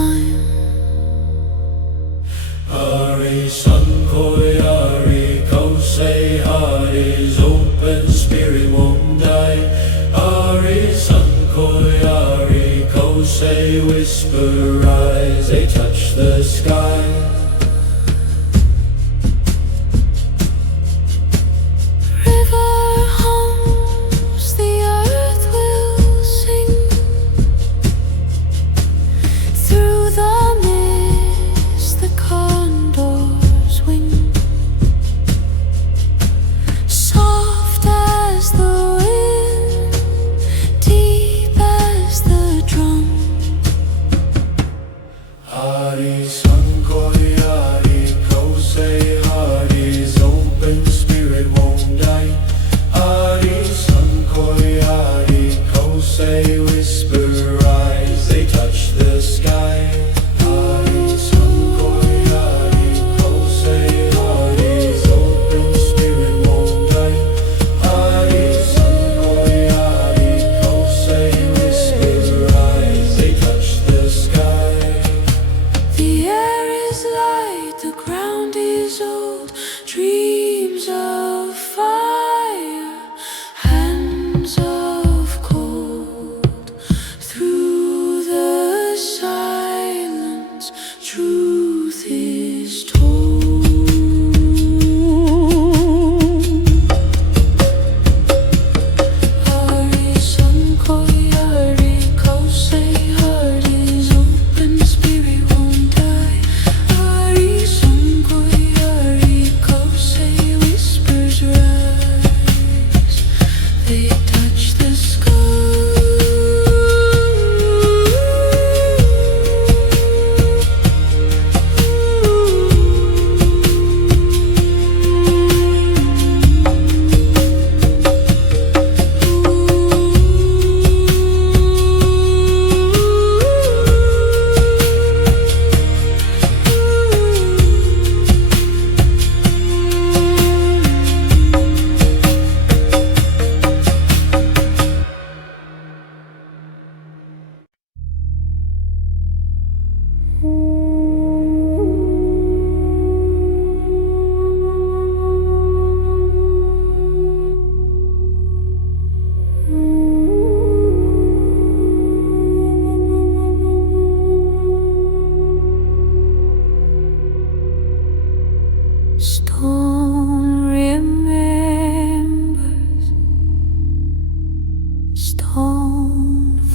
time. Hari Sankoi Hari Kosei Hari's open spirit won't die. Hari Sankoi Hari Kosei whisper rise, they touch the sky.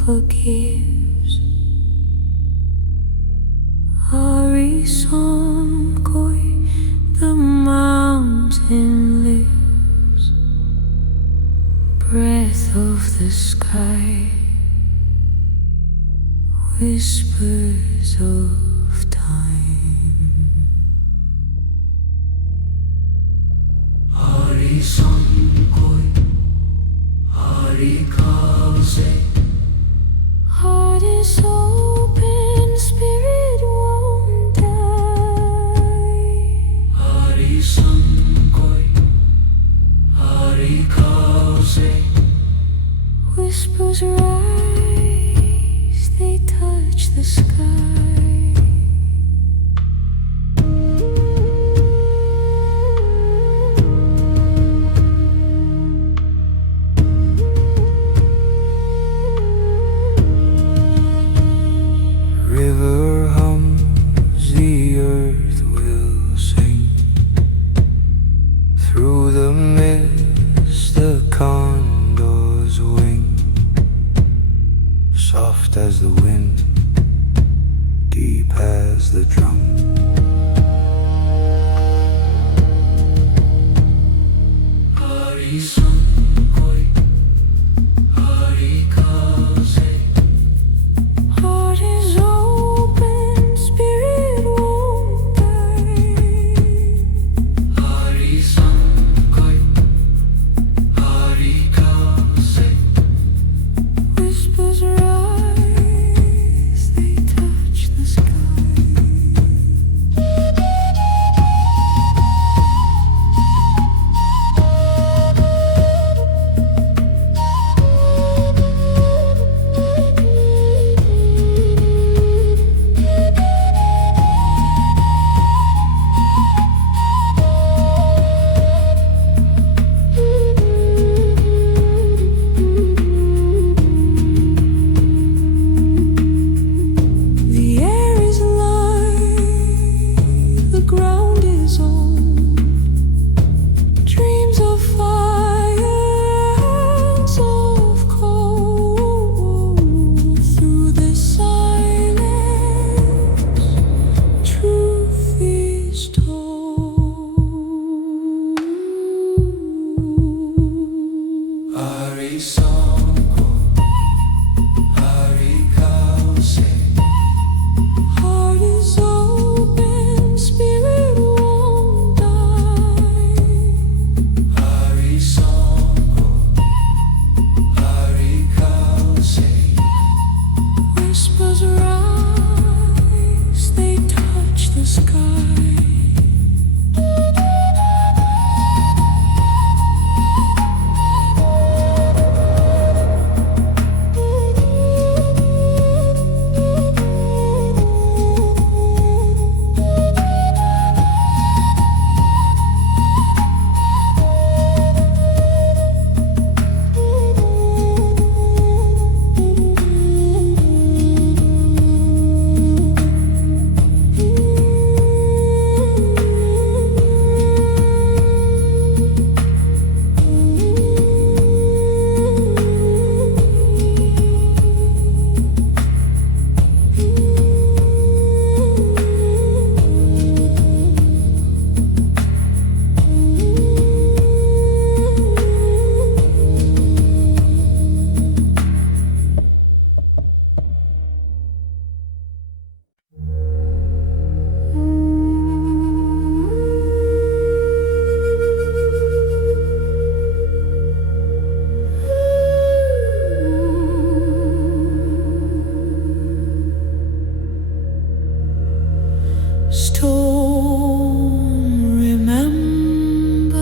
Forgives. Hari Sankoi, the mountain lives. Breath of the sky, whispers of time. Hari Sankoi, Hari Kosei. Heart is open, spirit won't die. Hari Sankoi, Hari Kosei. Whispers rise, they touch the sky. As the wind, deep as the drum. Hari Sankoi, Hari Kosei. Heart is open, spirit won't die. Hari Sankoi, Hari Kosei. Whispers rise, they touch the sky. Stone remembers,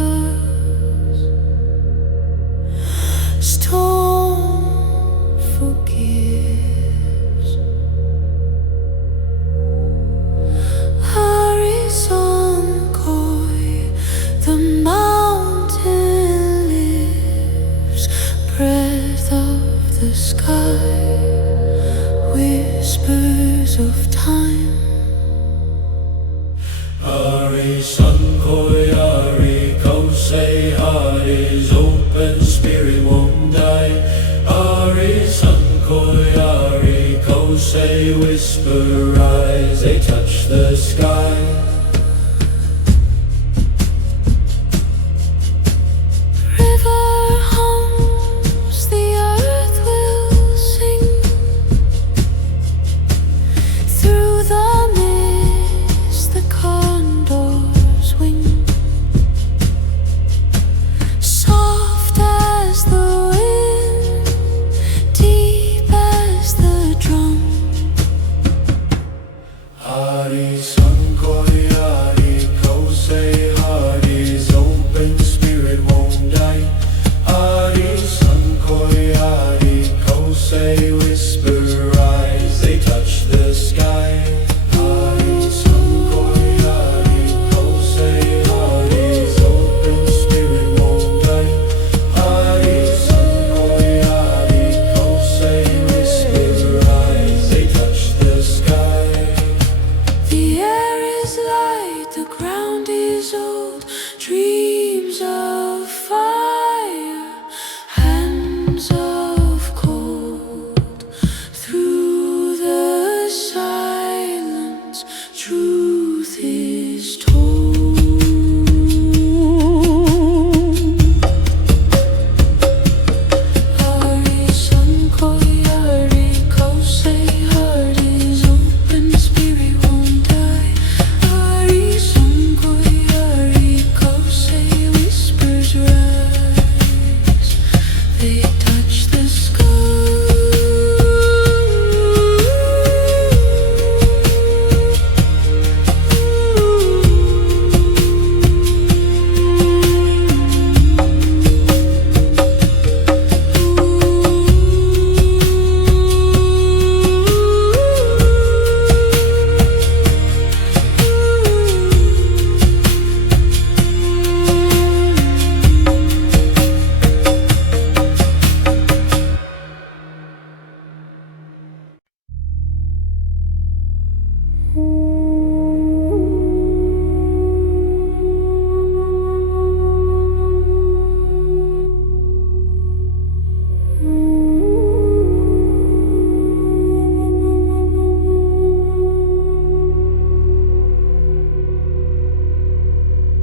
stone forgives. Horizon koi, the mountain lives, breath of the sky, whispers of time. Hari Sun Koi Hari Kosei Hari's open spirit won't die. Hari Sun Koi Hari Kosei whisper rise, they touch the sky. River hums, the earth will sing through the mist, the condors wing. Soft as the wind, deep as the drum. Hari Sun Koi Hari Kosei Hari's open spirit won't die. Hari Sun Koi Hari Kosei whisper rise, they touch the sky. Hari Sun Koi Hari Kosei Hari's open spirit won't die. Hari Sun Koi Hari Kosei whisper rise, they touch the sky. The air is light, the ground is old, dreams of fire, hands of cold. Through the silence, truth is told. Hari Sun Koi Hari Kosei Hari's open spirit won't die. Hari Sun Koi Hari Kosei whispers rise, they touch the sky.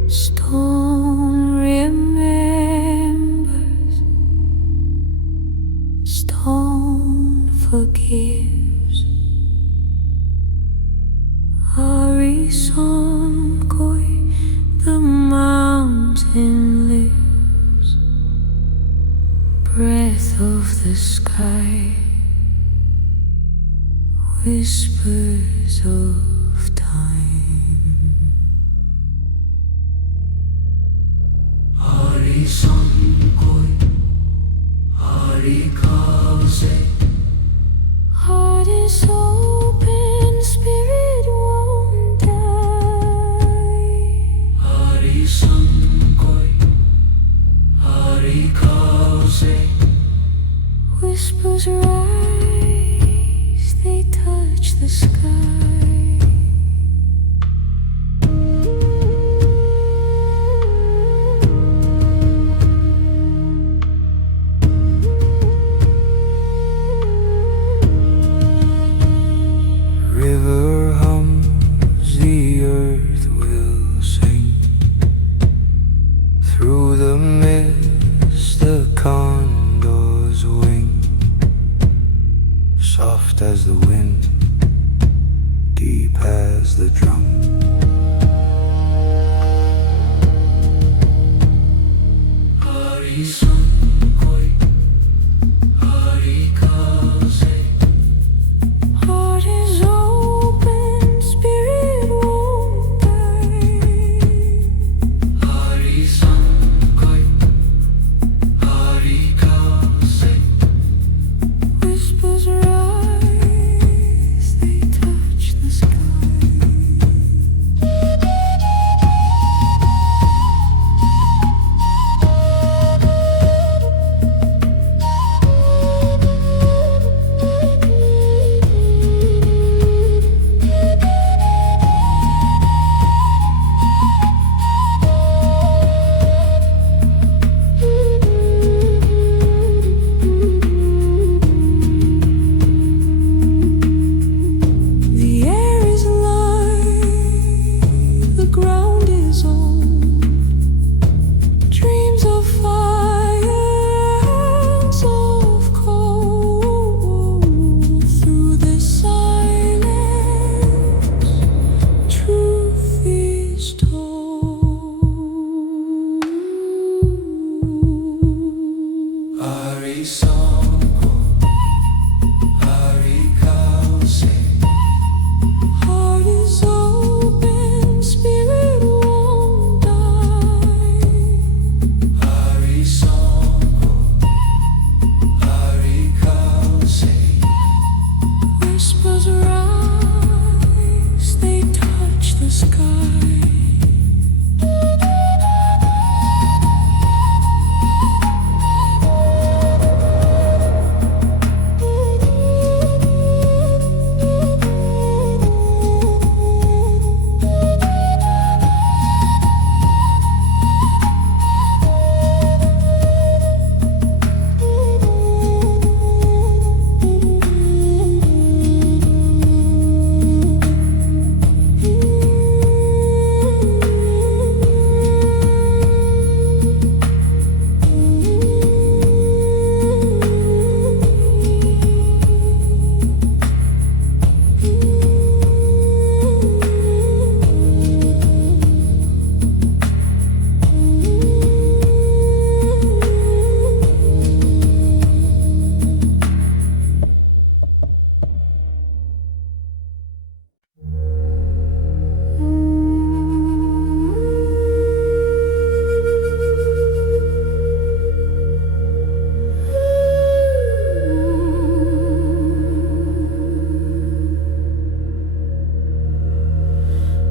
Stone remembers, stone forgives. Hari Sun Koi, the mountain lives, breath of the sky, whispers of time. Hari Sun Koi Hari Kosei Heart is open, spirit won't die. Hari Sun Koi Hari Kosei Whispers rise, they touch the sky. River hums, the earth will sing. Through the mist, the condors wing. Soft as the wind, deep as the drum. Hari Sun Koi Hari Kosei Heart is open, spirit won't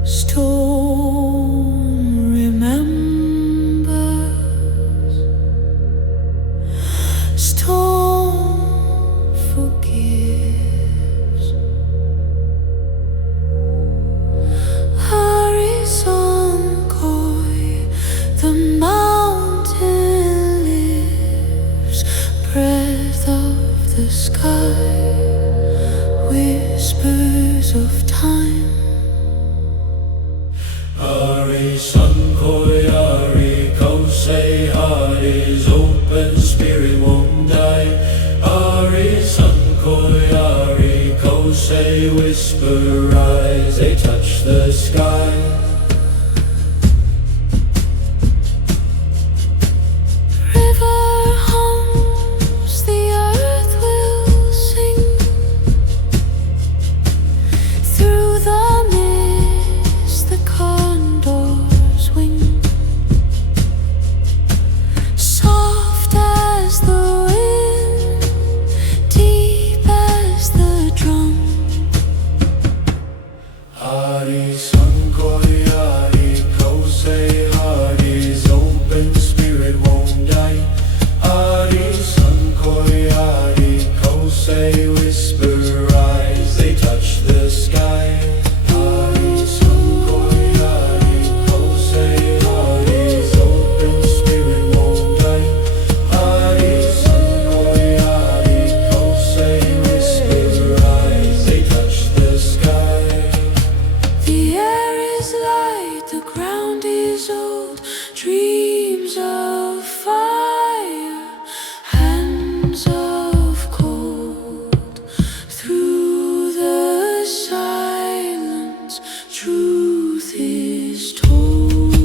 Stone remembers, stone forgives. Horizon koi, the mountain lives, breath of the sky, whispers of time. Hari Sun Koi Hari Kosei, heart is open, spirit won't die. Hari Sun Koi Hari Kosei, whisper rise, they touch the sky. River hums, the earth will sing through the mist, the condor's wing, soft as the wind, deep as the drum. Hari Sun Koi Hari Kosei, heart is open, spirit won't die. Hari Sun Koi Hari Kosei, whisper rise, they touch the sky. Hari Sun Koi Hari Kosei, heart is open, spirit won't die. Hari Sun Koi Hari Kosei, whisper rise, they touch the sky. The air is light, the ground is old, dreams of fire, hands of cold. Through the silence, truth is told.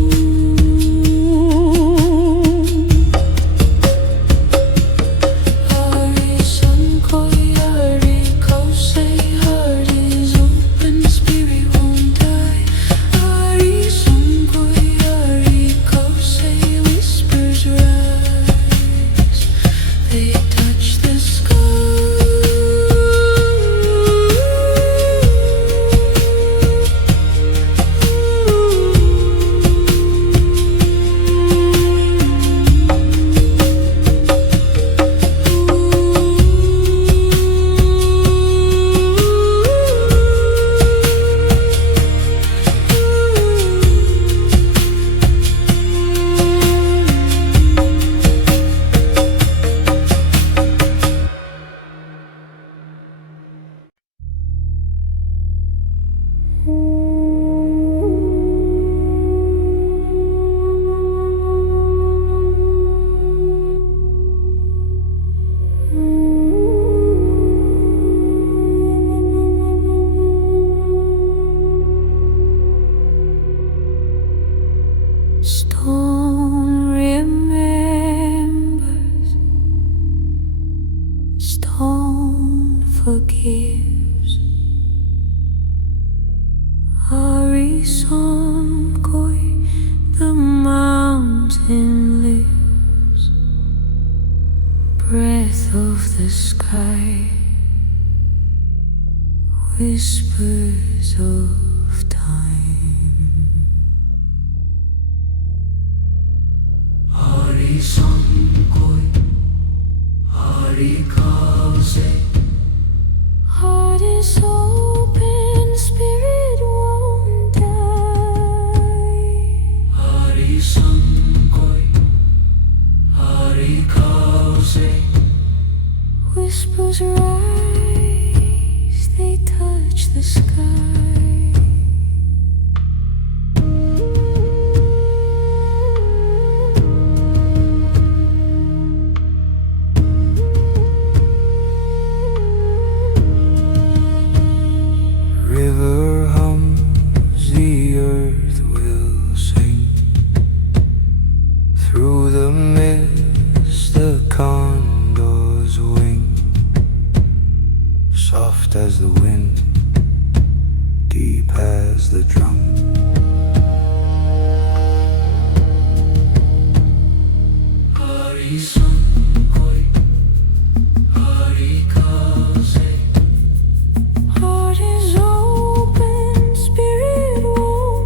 Hari Sun Koi Hari Kosei, heart is open, spirit won't die. Hari Sun Koi Hari Kosei, whispers rise, they touch the sky. Stone remembers, stone forgives. Hari Sun Koi, the mountain lives, breath of the sky, whispers of time. Hari Sun Koi Hari Kosei, Heart is open, spirit won't die. Hari Sun Koi Hari Kosei, Whispers rise, they touch the sky. River hums, the earth will sing. Through the mist, the condor's wing, soft as the wind, deep as the drum. Hari Sun Koi Hari Kosei, Heart is open, spirit won't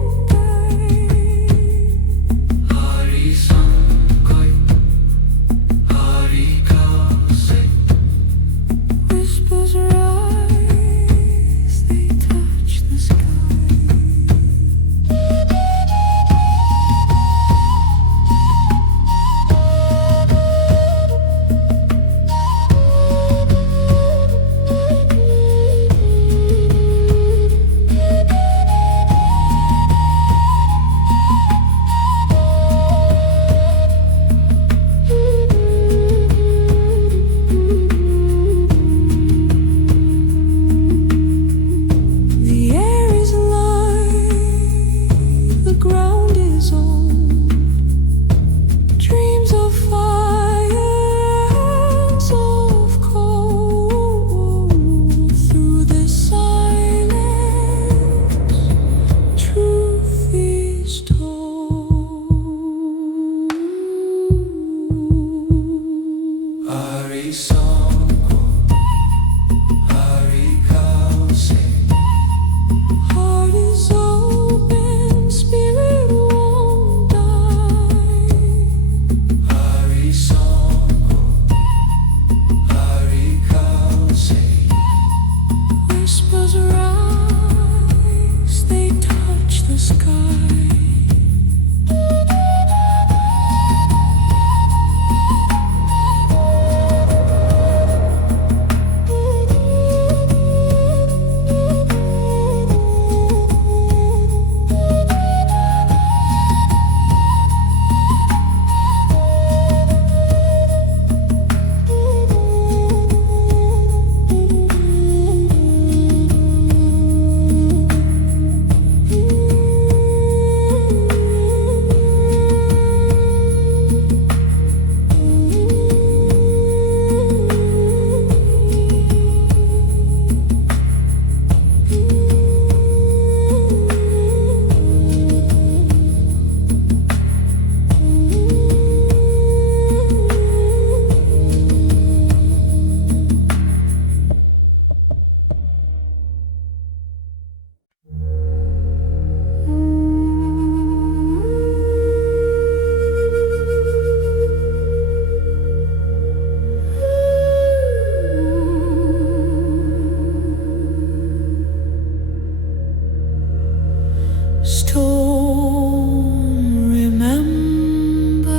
Stone remembers,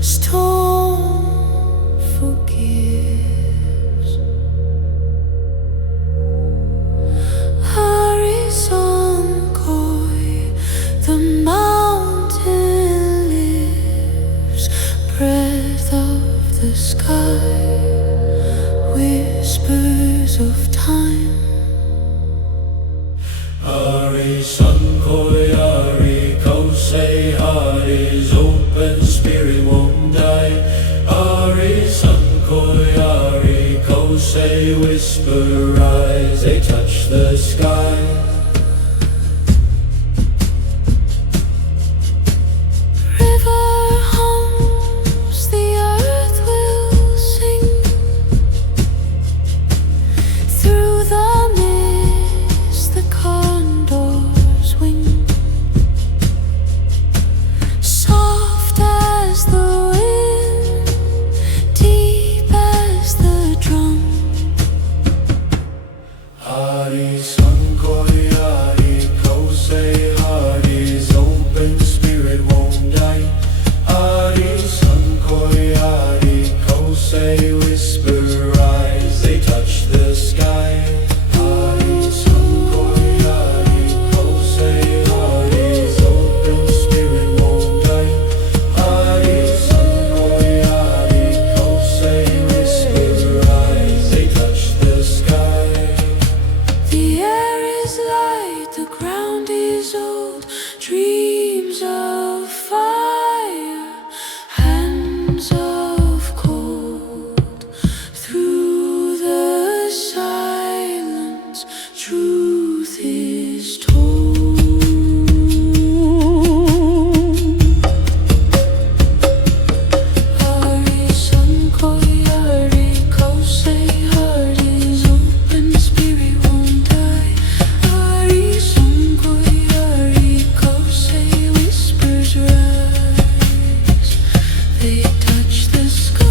stone forgives. Horizon koi, the mountain lives, breath of the sky, whispers of time. Hari Sankoi, Hari Kosei, Hari's open spirit won't die. Hari Sankoi, Hari Kosei, whisper rise, they touch the sky. River hums, the earth will sing through the mist, the condors wing, soft as the wind, deep as the drum. Hari Sankoi, Hari Kosei, Hari's open spirit won't die. Hari Sankoi, Hari Kosei, whisper rise, they touch the sky. Hari Sankoi, Hari Kosei, Hari's open spirit won't die. Hari Sankoi, Hari Kosei, whisper rise, they touch the sky. The air is light, the ground is old, dreams of fire, hands of cold. Through the silence, truth is told. Hari Sankoi, Hari Kosei, Hari's open spirit won't die. Hari Sankoi, Hari Kosei, whispers rise, they touch the sky.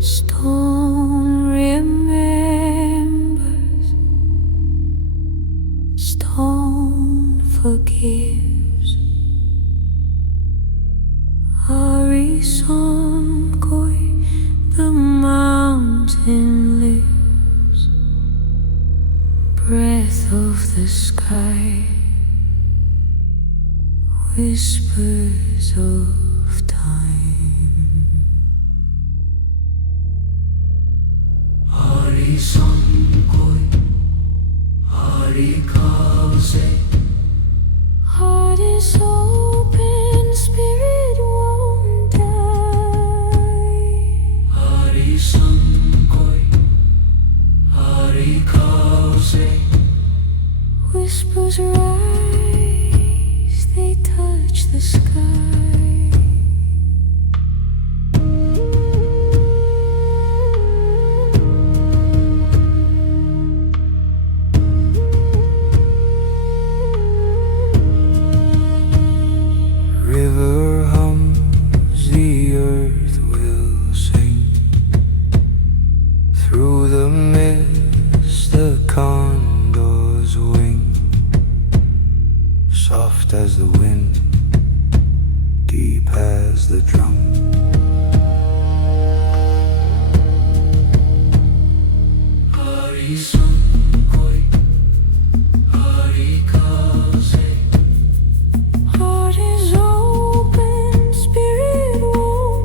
Stone remembers, stone forgives. Hari Sankoi, the mountain lives, breath of the sky, whispers of time. Hari Sankoi, Hari Kosei, Heart is open, spirit won't die. Hari Sankoi, Hari Kosei, Whispers rise, they touch the sky. River hums, the earth will sing. Through the mist, the condors wing. Soft as the wind, deep as the drum. Hari Sankoi, Hari Kosei, Heart is open, spirit won't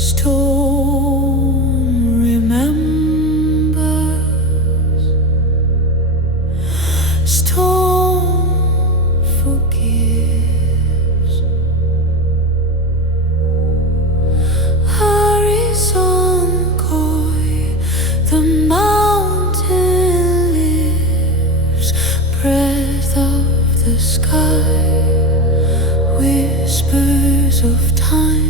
Stone remembers, stone forgives. Horizon koi, the mountain lives, breath of the sky, whispers of time.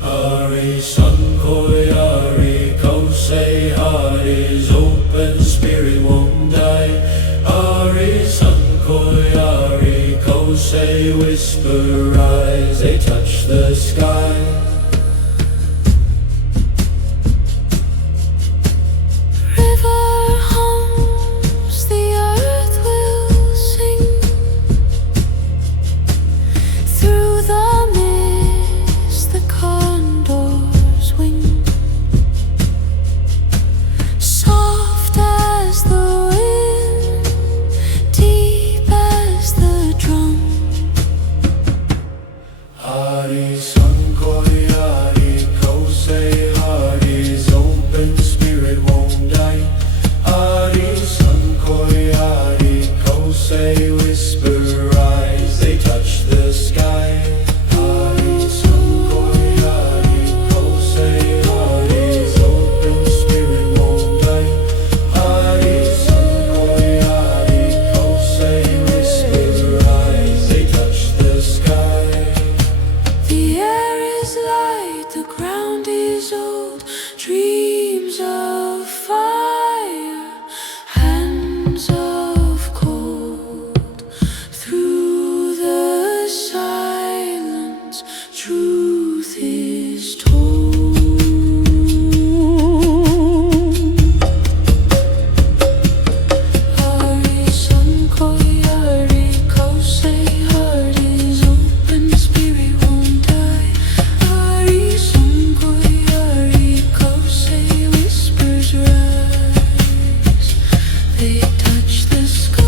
Hari sun koi, Hari kosei, Hari's open, spirit won't die. Hari sun koi, Hari kosei, whisper rise, they touch the sky. River hums, the earth will sing through the mist, the condors wing, soft as the wind, deep as the drum. Hari sun koi, Hari kosei, Hari's open, spirit won't die. Hari sun koi, Hari kosei, whisper rise, they touch the sky. Hari sun koi, Hari kosei, Hari's open, spirit won't die. Hari sun koi, Hari kosei, whisper rise, they touch the sky. The air is light, the ground is old, dreams of fire, hands of cold. Through the silence, truth is told. Hari sun koi, Hari kosei, heart is open, spirit won't die. Hari sun koi, Hari kosei, whispers rise, they touch the sky.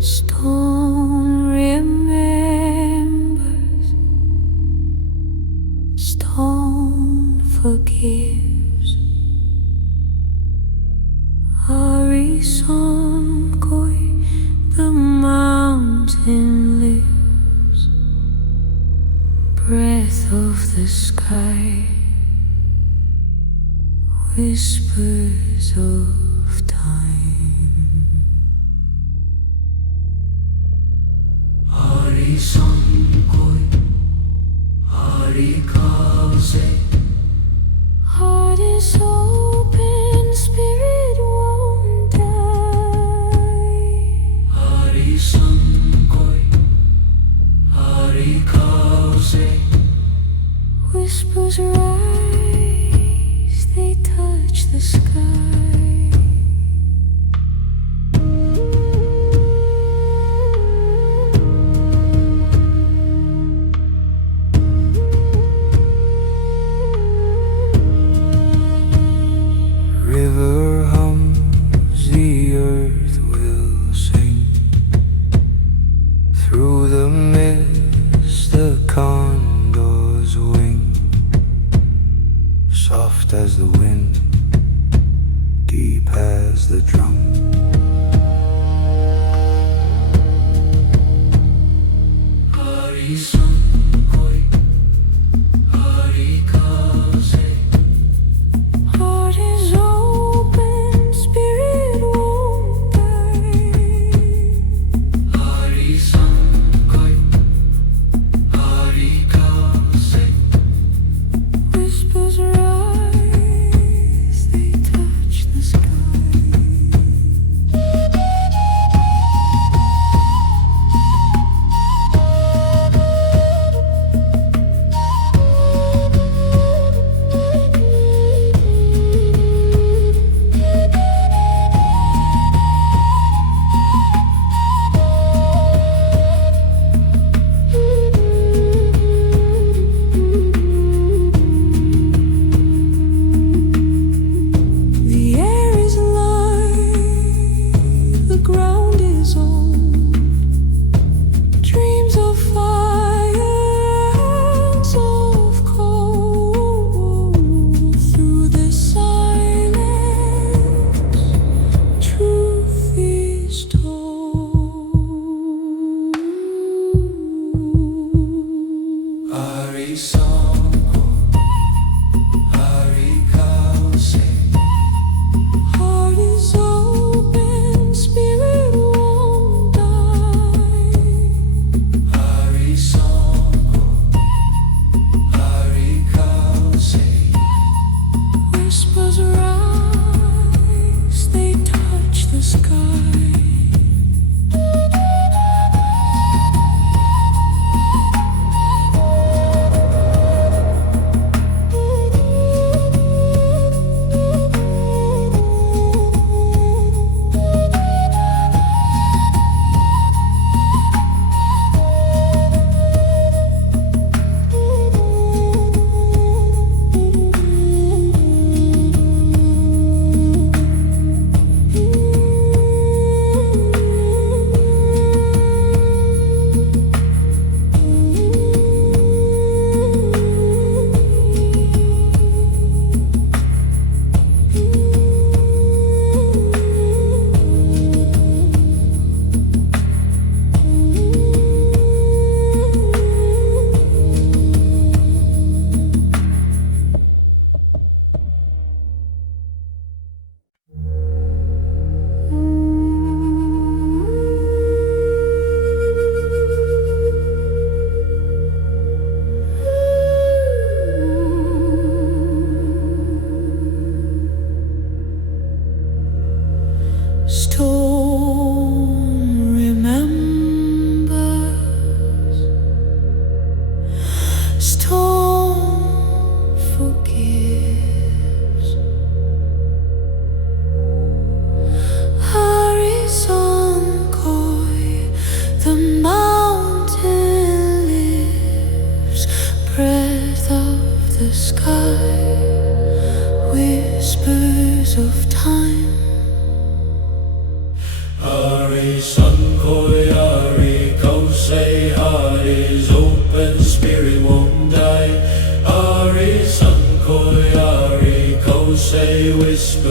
Stone remembers, stone forgives. Hari sun koi, the mountain lives, breath of the sky, whispers of time. Hari sun koi, Hari kosei, Heart is open, spirit won't die.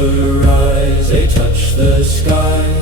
whisper rise, they touch the sky.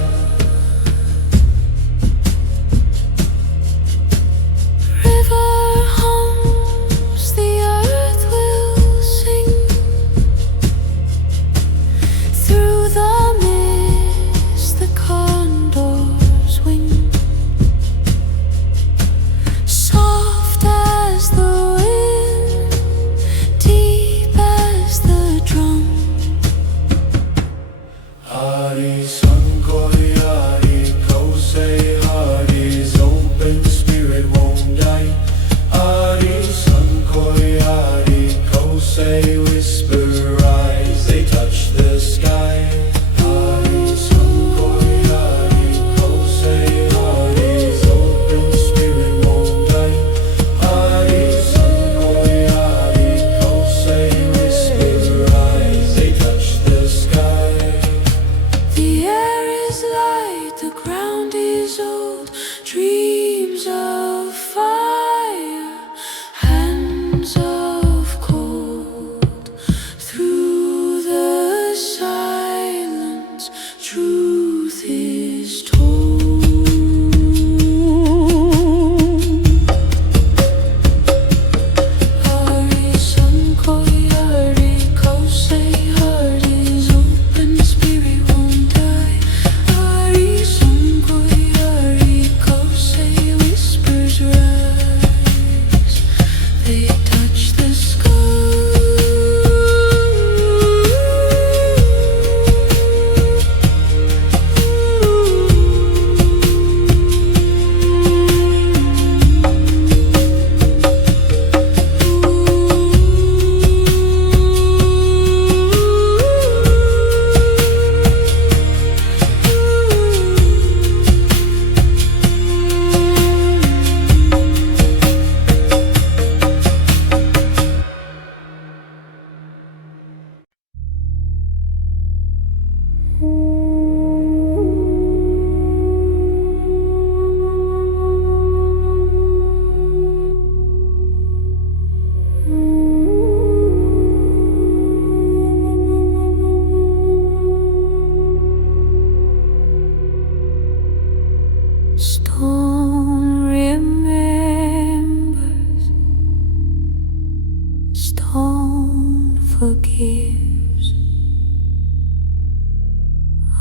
Forgives.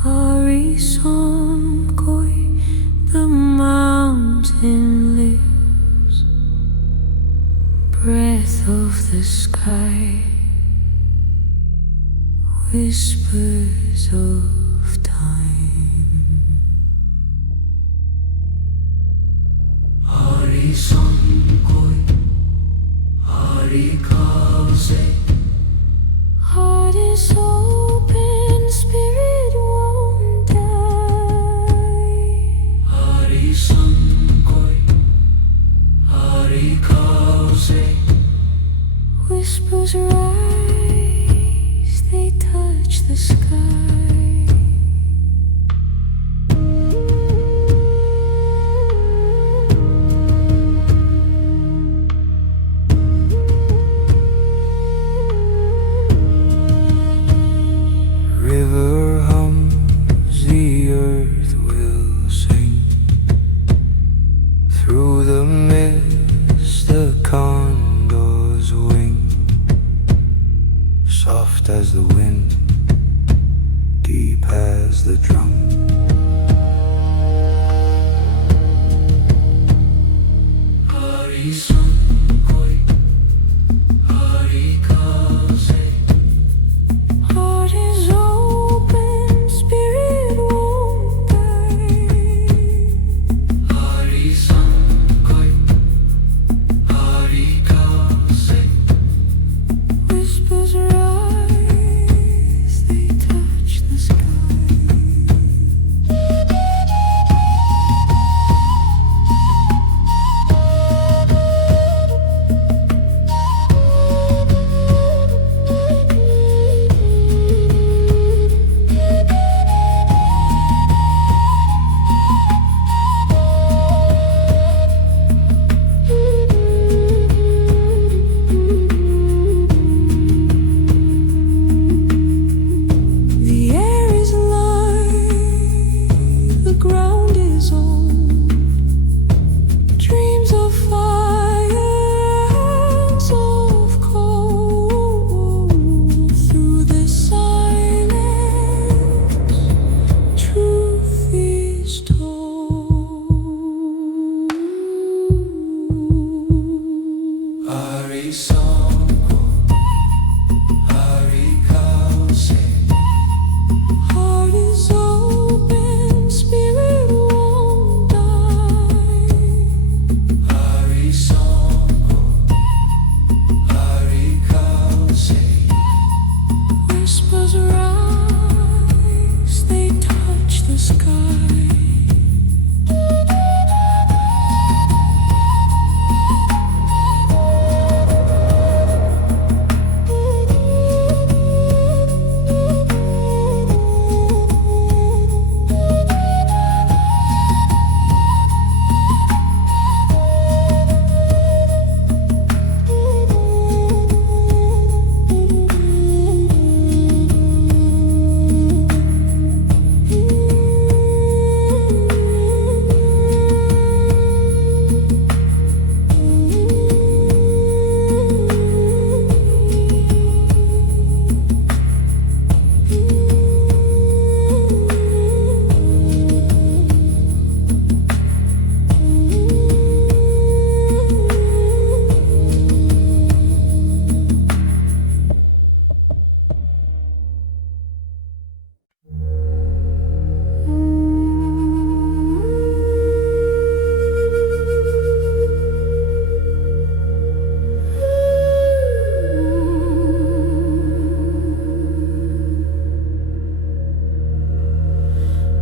Horizon koi, the mountain lives. Breath of the sky, whispers of time. Horizon koi, harikaze. Heart is open, spirit won't die. Hari Sankoi, Hari Kaze. Whispers rise, they touch the sky.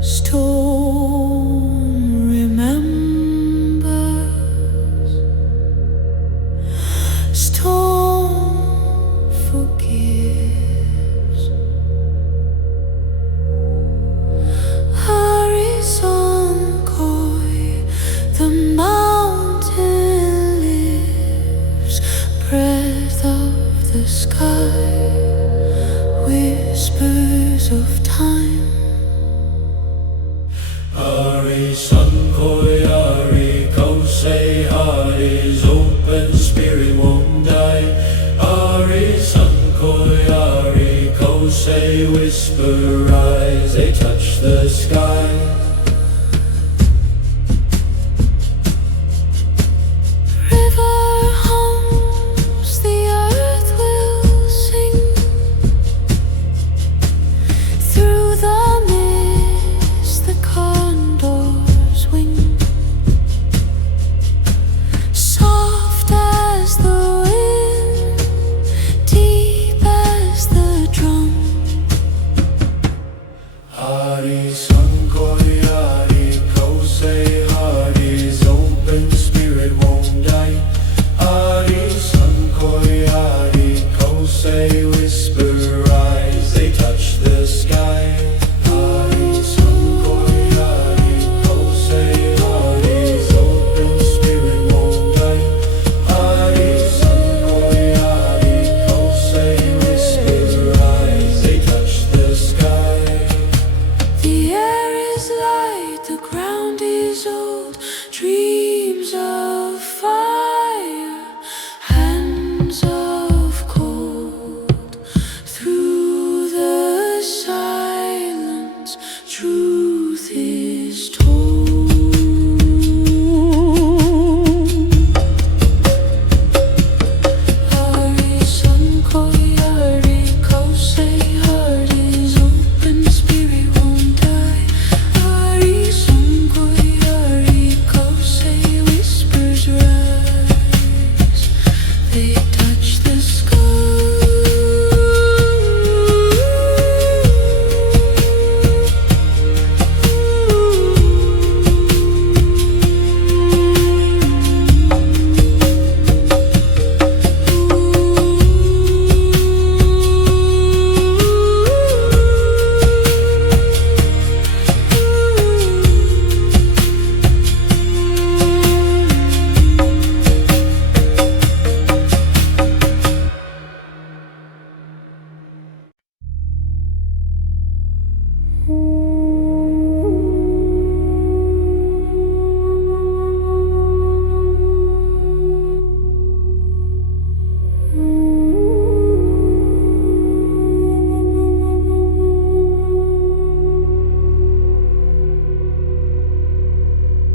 Stone remembers, stone forgives. Horizon koi, the mountain lives, breath of the sky, whispers of time. Hari sun koi, Hari kosei, Hari's open spirit won't die. Hari sun koi, Hari kosei, whisper rise, they touch the sky. River hums, the earth will sing through the mist, the condors wing, soft as the wind, deep as the drum. Hari sun koi, Hari kosei, Hari's open spirit won't die. Hari sun koi, Hari kosei, whisper rise, they touch the sky. Hari sun koi, Hari kosei, Hari's open spirit won't die. Hari sun koi, Hari kosei, whisper rise, they touch the sky. The air is light, the ground is old, dreams of fire, hands of cold. Through the silence, truth is told. Hari sun koi, Hari kosei, heart is open, spirit won't die. Hari sun koi, Hari kosei, whispers rise, they touch the sky.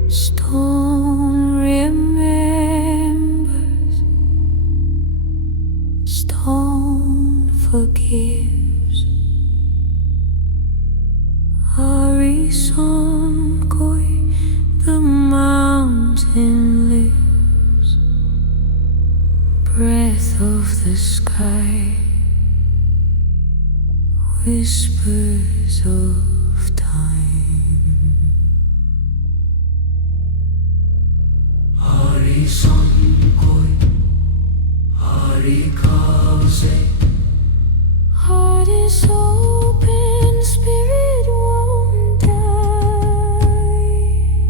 Stone remembers, stone forgives. Hari sun koi, the mountain lives, breath of the sky, whispers of time. Hari sun koi, Hari kosei, Heart is open, spirit won't die.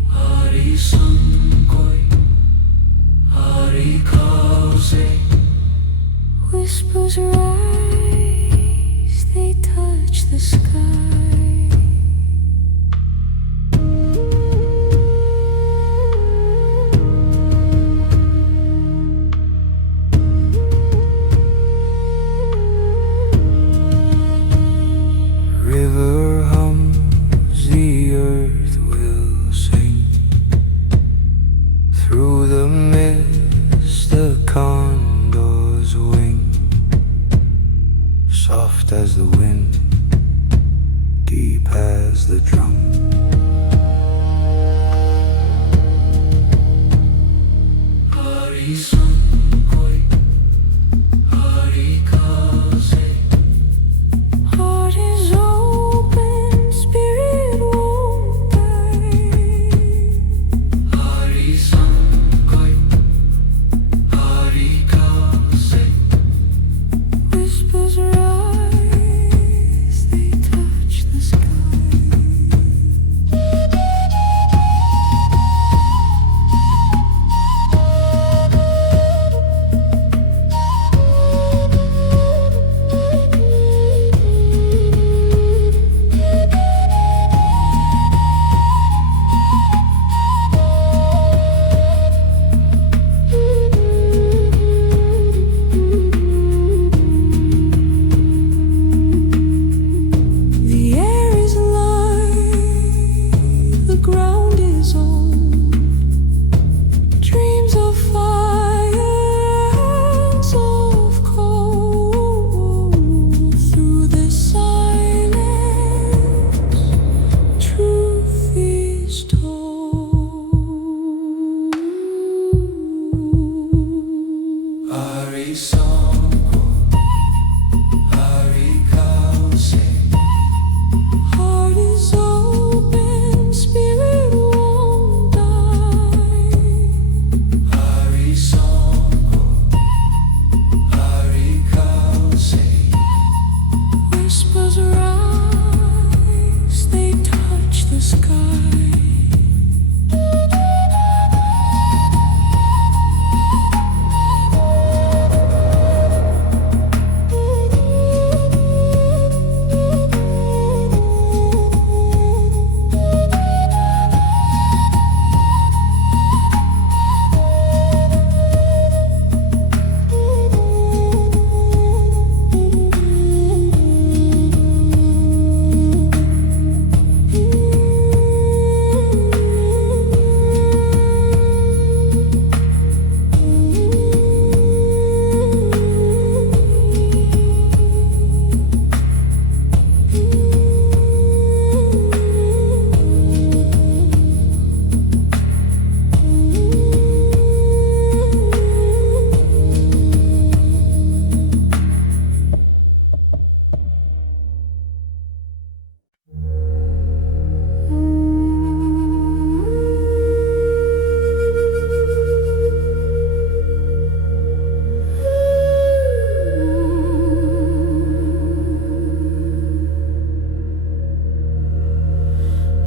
Hari sun koi, Hari kosei, Whispers rise, they touch the sky. River hums, the earth will sing through the mist, the condors wing,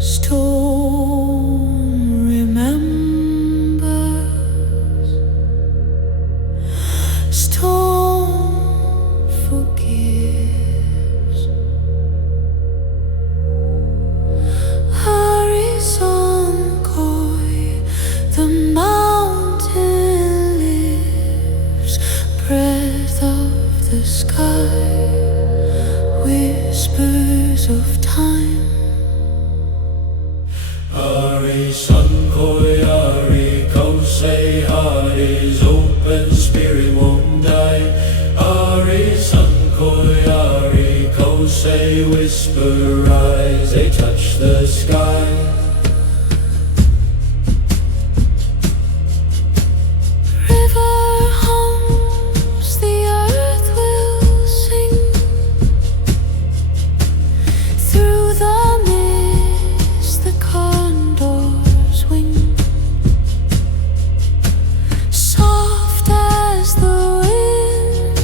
Stone remembers, stone forgives. Horizon koi, the mountain lives, breath of the sky, whispers of time. Hari Sun Koi, Hari Kosei, Hari's open spirit won't die. Hari Sun Koi, Hari Kosei, whisper rise, they touch the sky. River hums, the earth will sing through the mist, the condors wing, soft as the wind,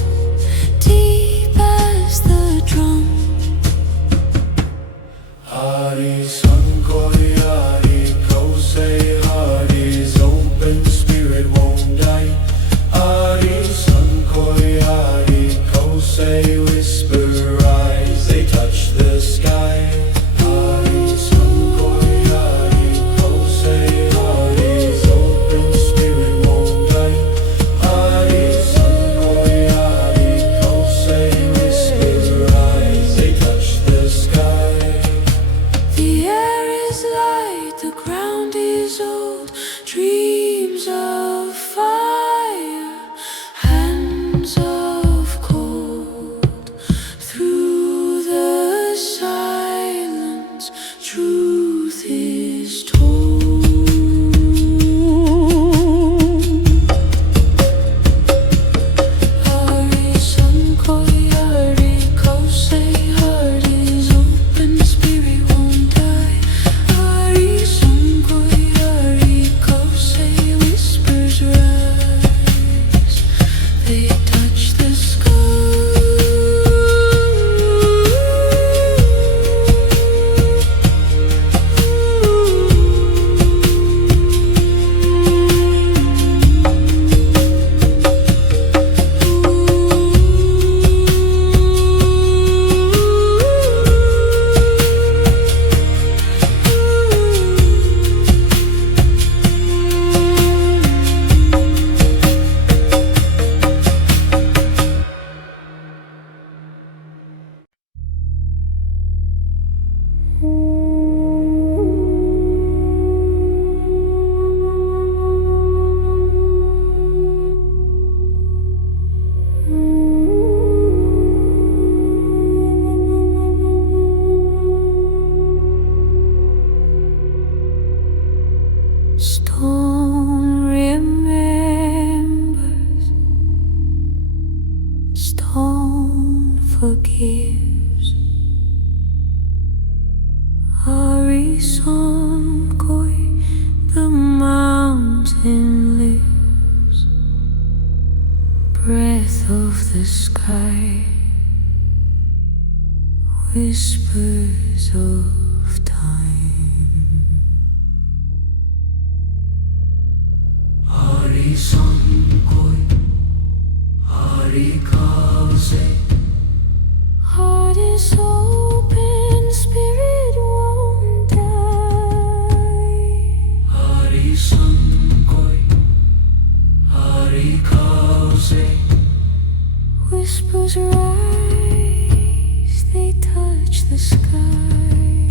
deep as the drum. Hari Sun Koi, Hari Kosei, Hari's open spirit won't die. Hari Sun Koi, Hari Kosei, whisper rise, they touch the sky. Hari Sun Koi, Hari Kosei, Hari's open spirit won't die. Hari Sun Koi, Hari Kosei, whisper rise, they touch the sky. The air is light, the ground is old, dreams of fire, hands of cold. Through the silence, truth is told. Hari Sun Koi, Hari Kosei, Hari's open spirit won't die. Hari Sun Koi, Hari Kosei, whispers rise, they touch the sky. Stone remembers, stone forgives. Hari Sun Koi, the mountain lives, breath of the sky, whispers of time. Hari Sun Koi, Hari Kosei, Heart is open, spirit won't die. Hari Sun Koi, Hari Kosei, Whispers rise, they touch the sky.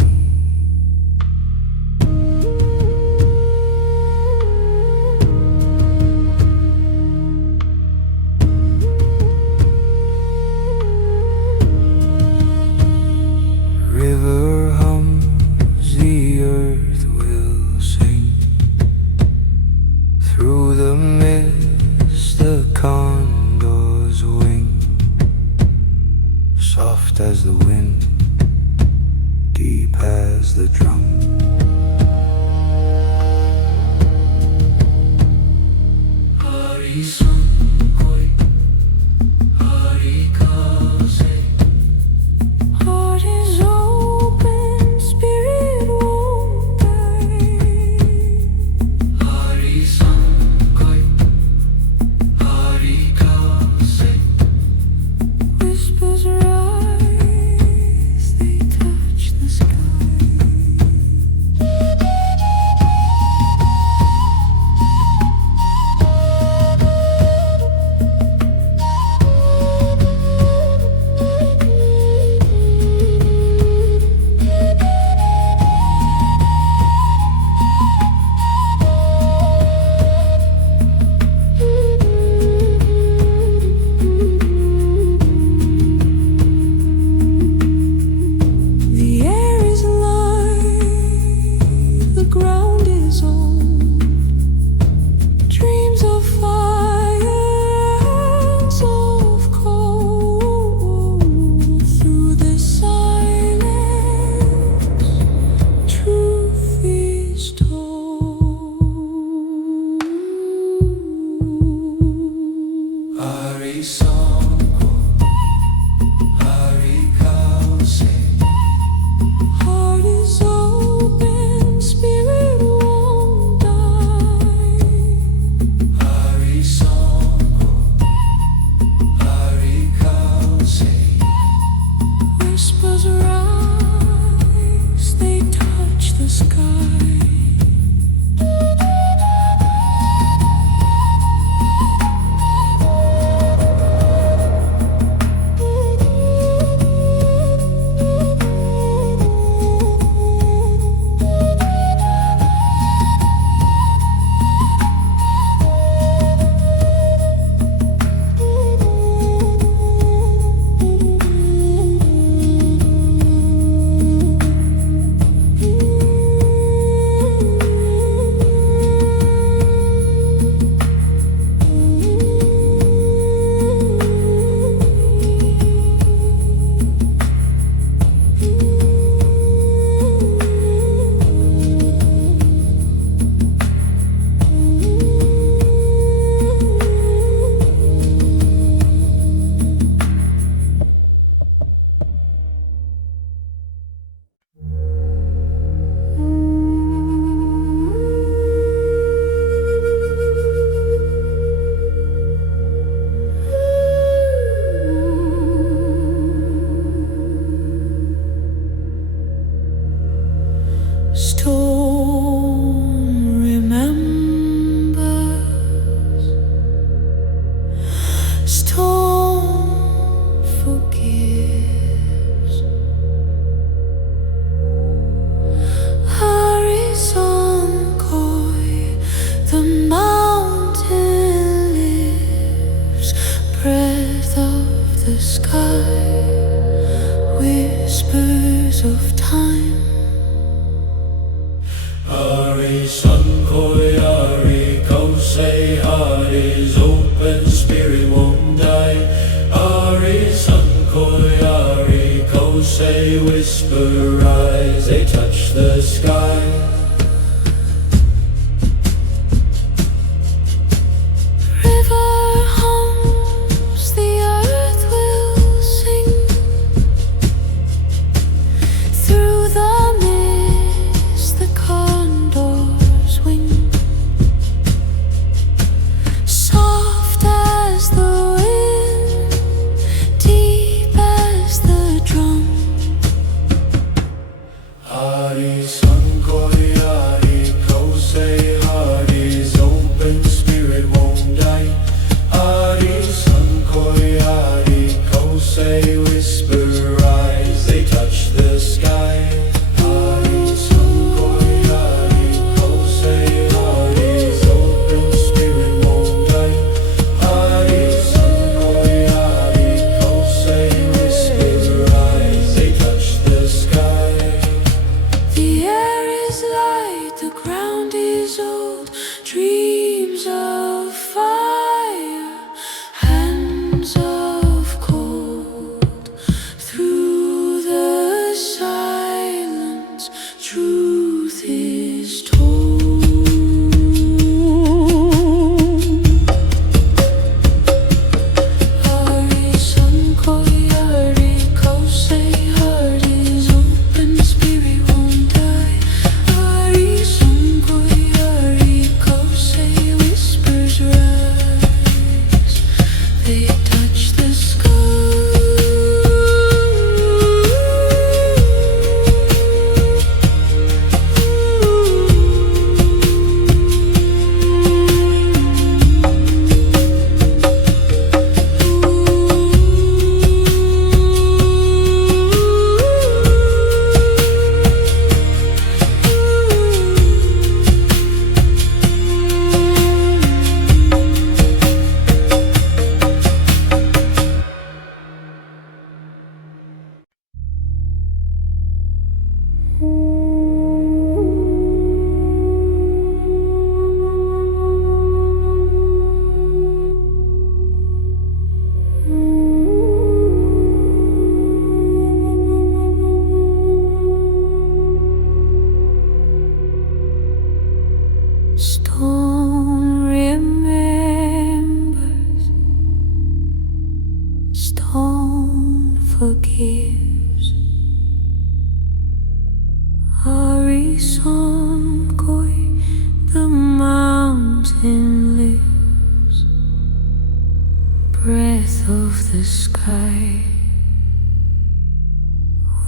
Stone remembers, stone forgives. Horizon koi, the mountain lives, breath of the sky, whispers of time. Hari sun koi, Hari kosei, Hari's open spirit won't die. Hari sun koi, Hari kosei, whisper rise, they touch the sky. River hums, the earth will sing through the mist, the condors wing. Soft as the wind, deep as the drum. Hari sun koi, Hari kosei, Hari's open spirit won't die. Hari sun koi, Hari kosei, whisper rise, they touch the sky. Hari sun koi, Hari kosei, Hari's open spirit won't die. Hari sun koi, Hari kosei, whisper rise, they touch the sky. The air is light, the ground is old, dreams of fire, hands of cold. Through the silence, truth is told. Hari sun koi, Hari kosei, Hari's open spirit won't die. Hari sun koi, Hari kosei, whispers rise, they touch the sky. Stone remembers, stone forgives. Hari sun koi, the mountain lives, breath of the sky,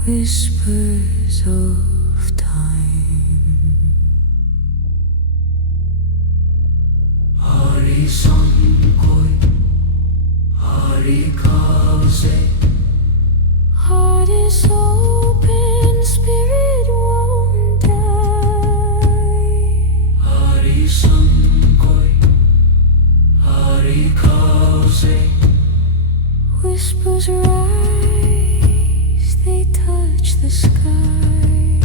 whispers of time. Hari sun koi, Hari kosei, Heart is open, spirit won't die. Hari sun koi, Hari kosei, Whispers rise, they touch the sky.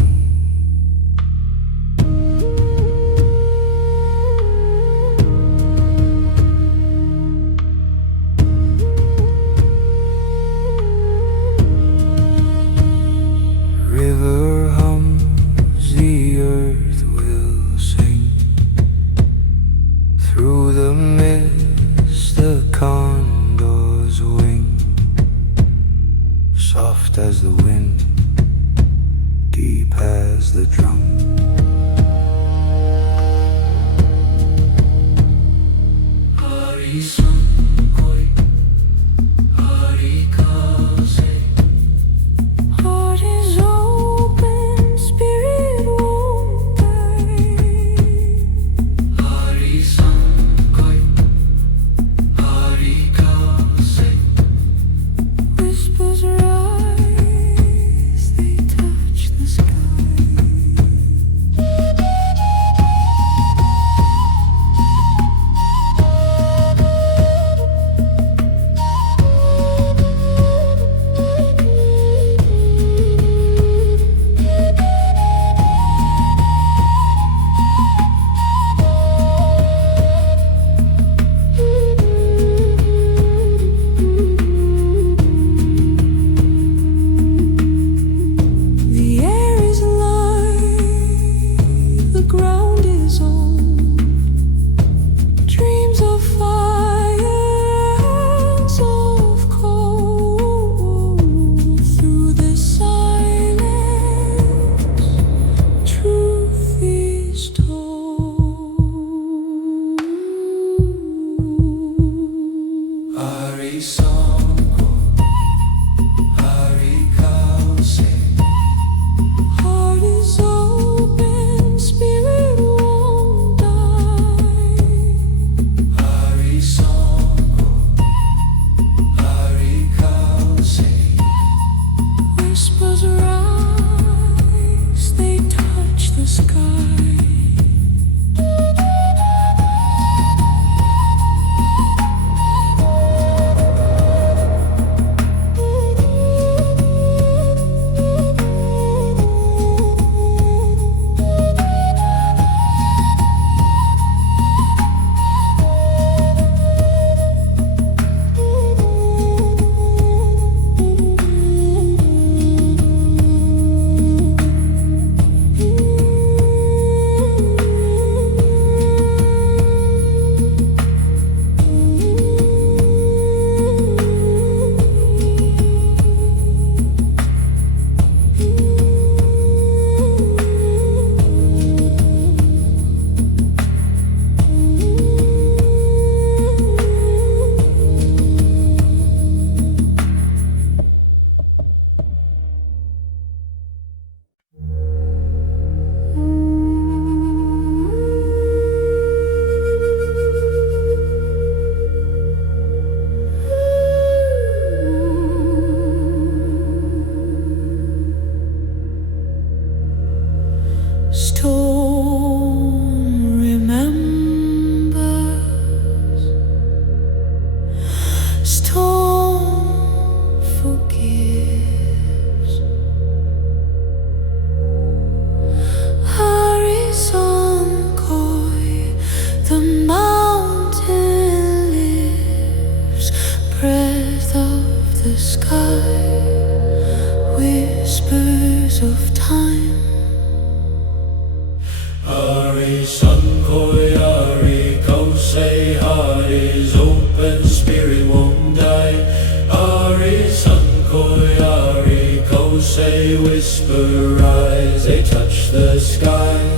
Hari Sankoi Hari Kosei Hari's open spirit won't die. Hari Sankoi Hari Kosei whisper rise, they touch the sky.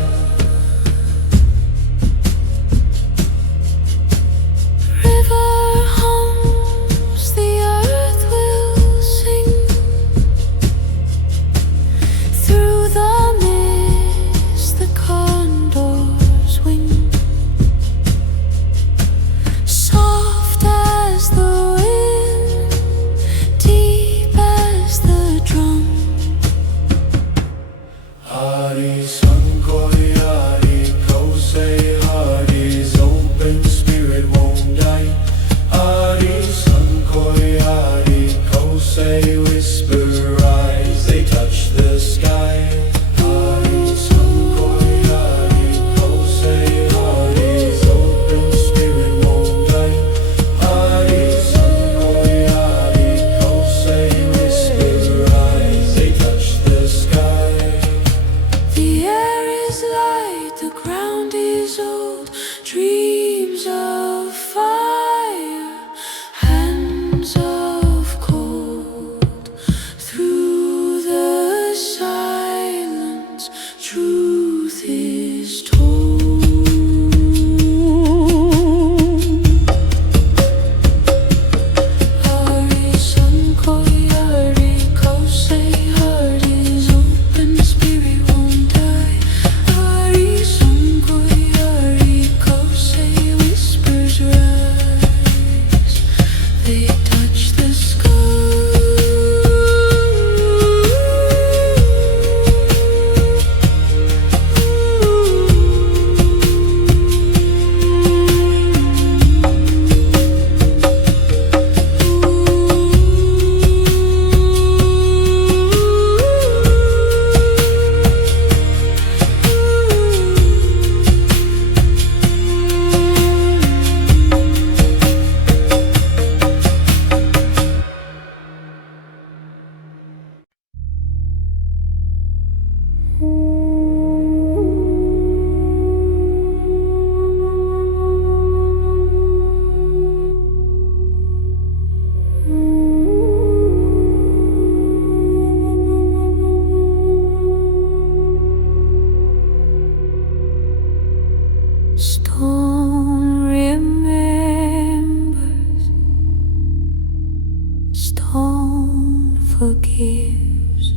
Forgives.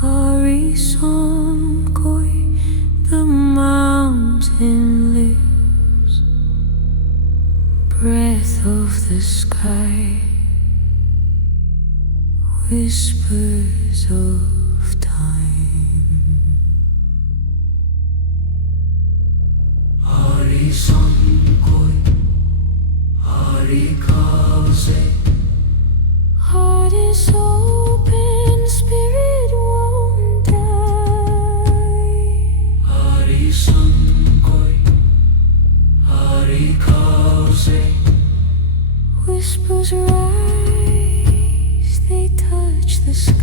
Hari Sankoi, the mountain lives. Breath of the sky, whispers of time. Hari Sankoi, Hari Kause. Heart is open, spirit won't die. Hari Sankoi, Hari Kause. Whispers rise, they touch the sky.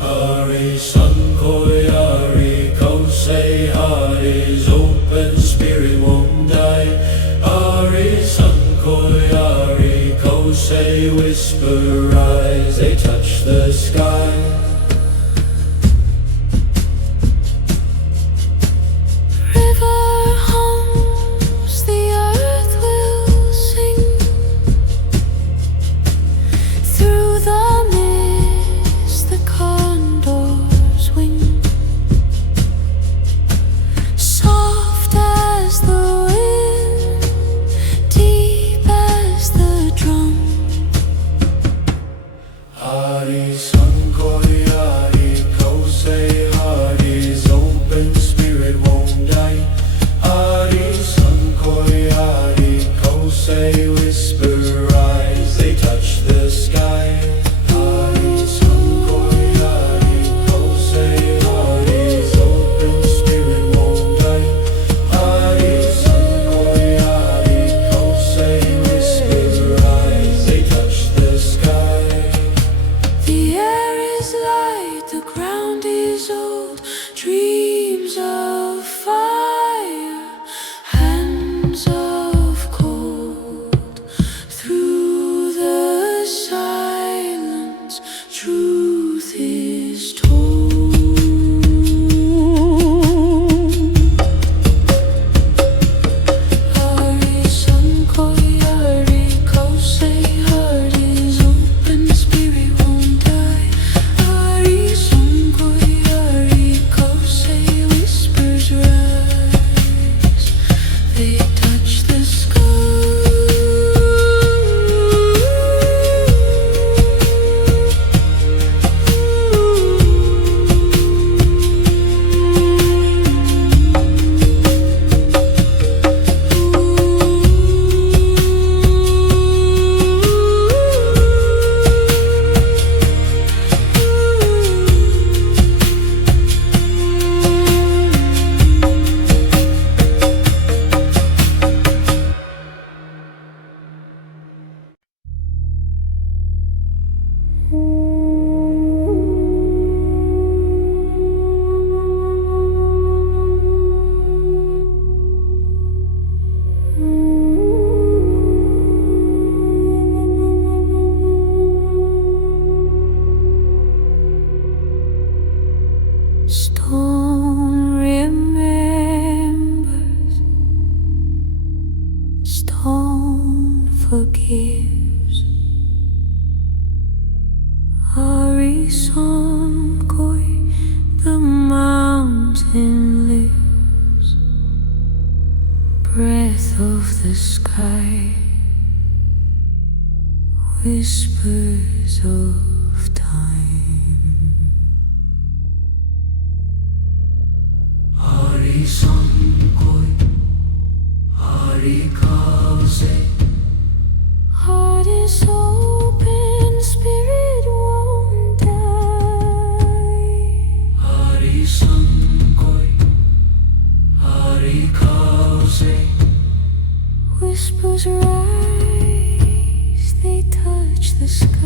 Hari Sankoi Hari Kosei Hari's open spirit won't die. Hari Sankoi Hari Kosei whisper rise, they touch the sky. Whispers of time. Hari Sankoi Hari Kause. Heart is open, spirit won't die. Hari Sankoi Hari Kause. Whispers rise, they touch the sky.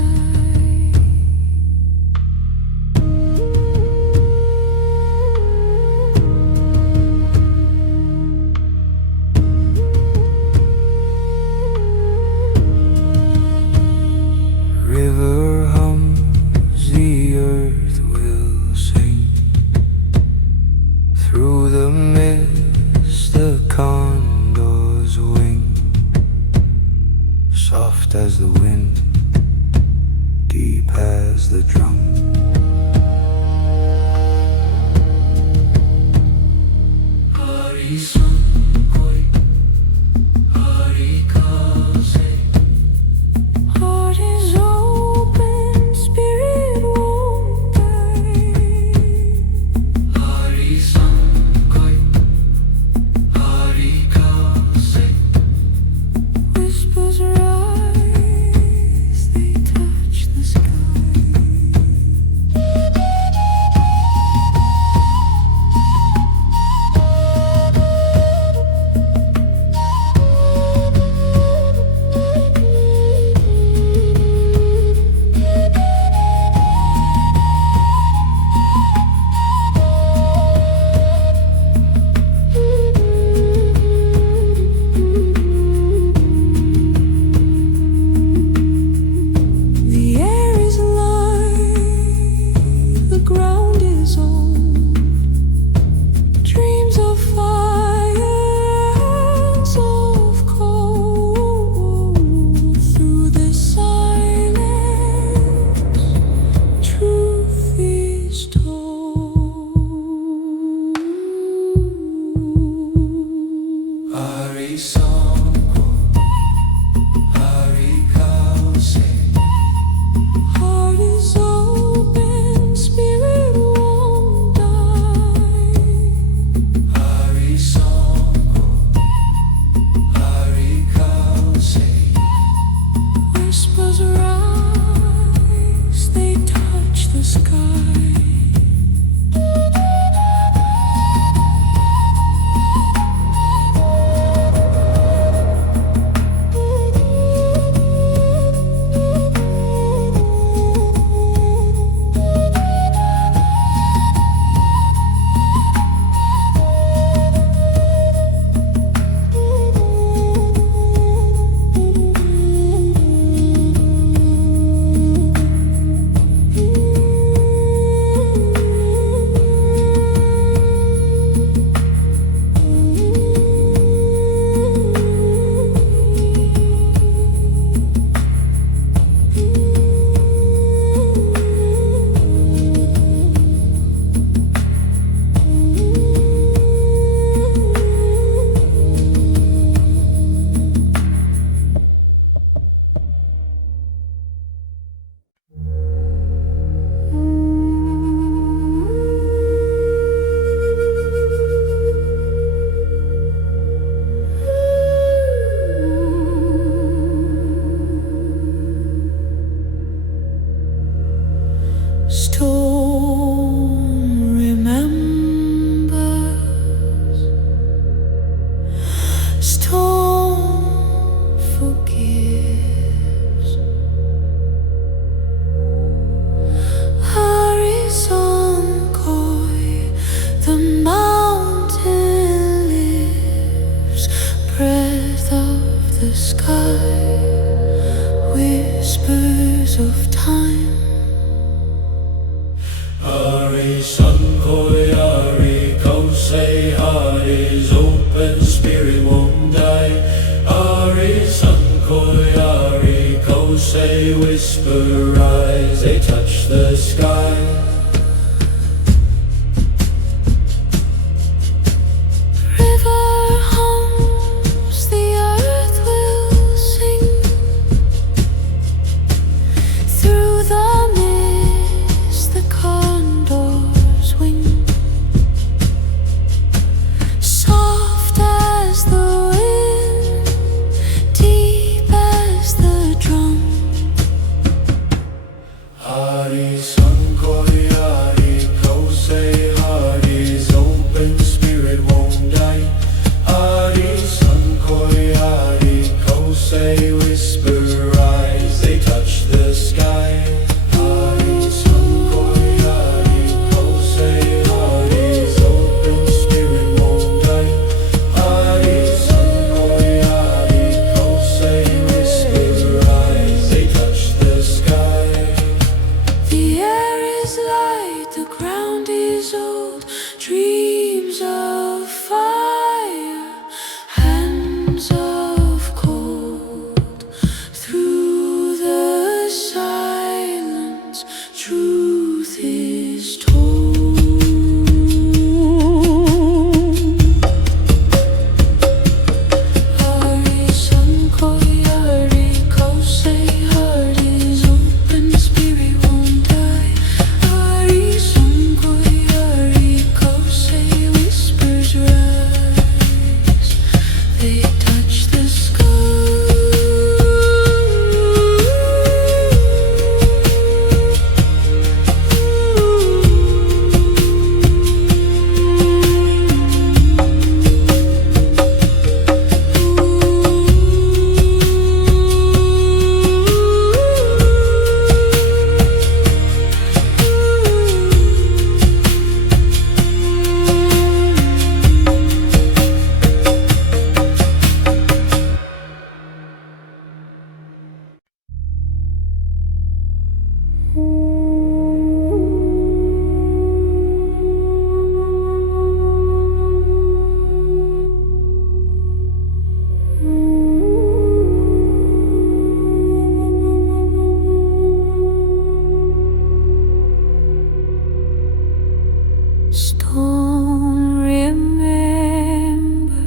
Stone remembers,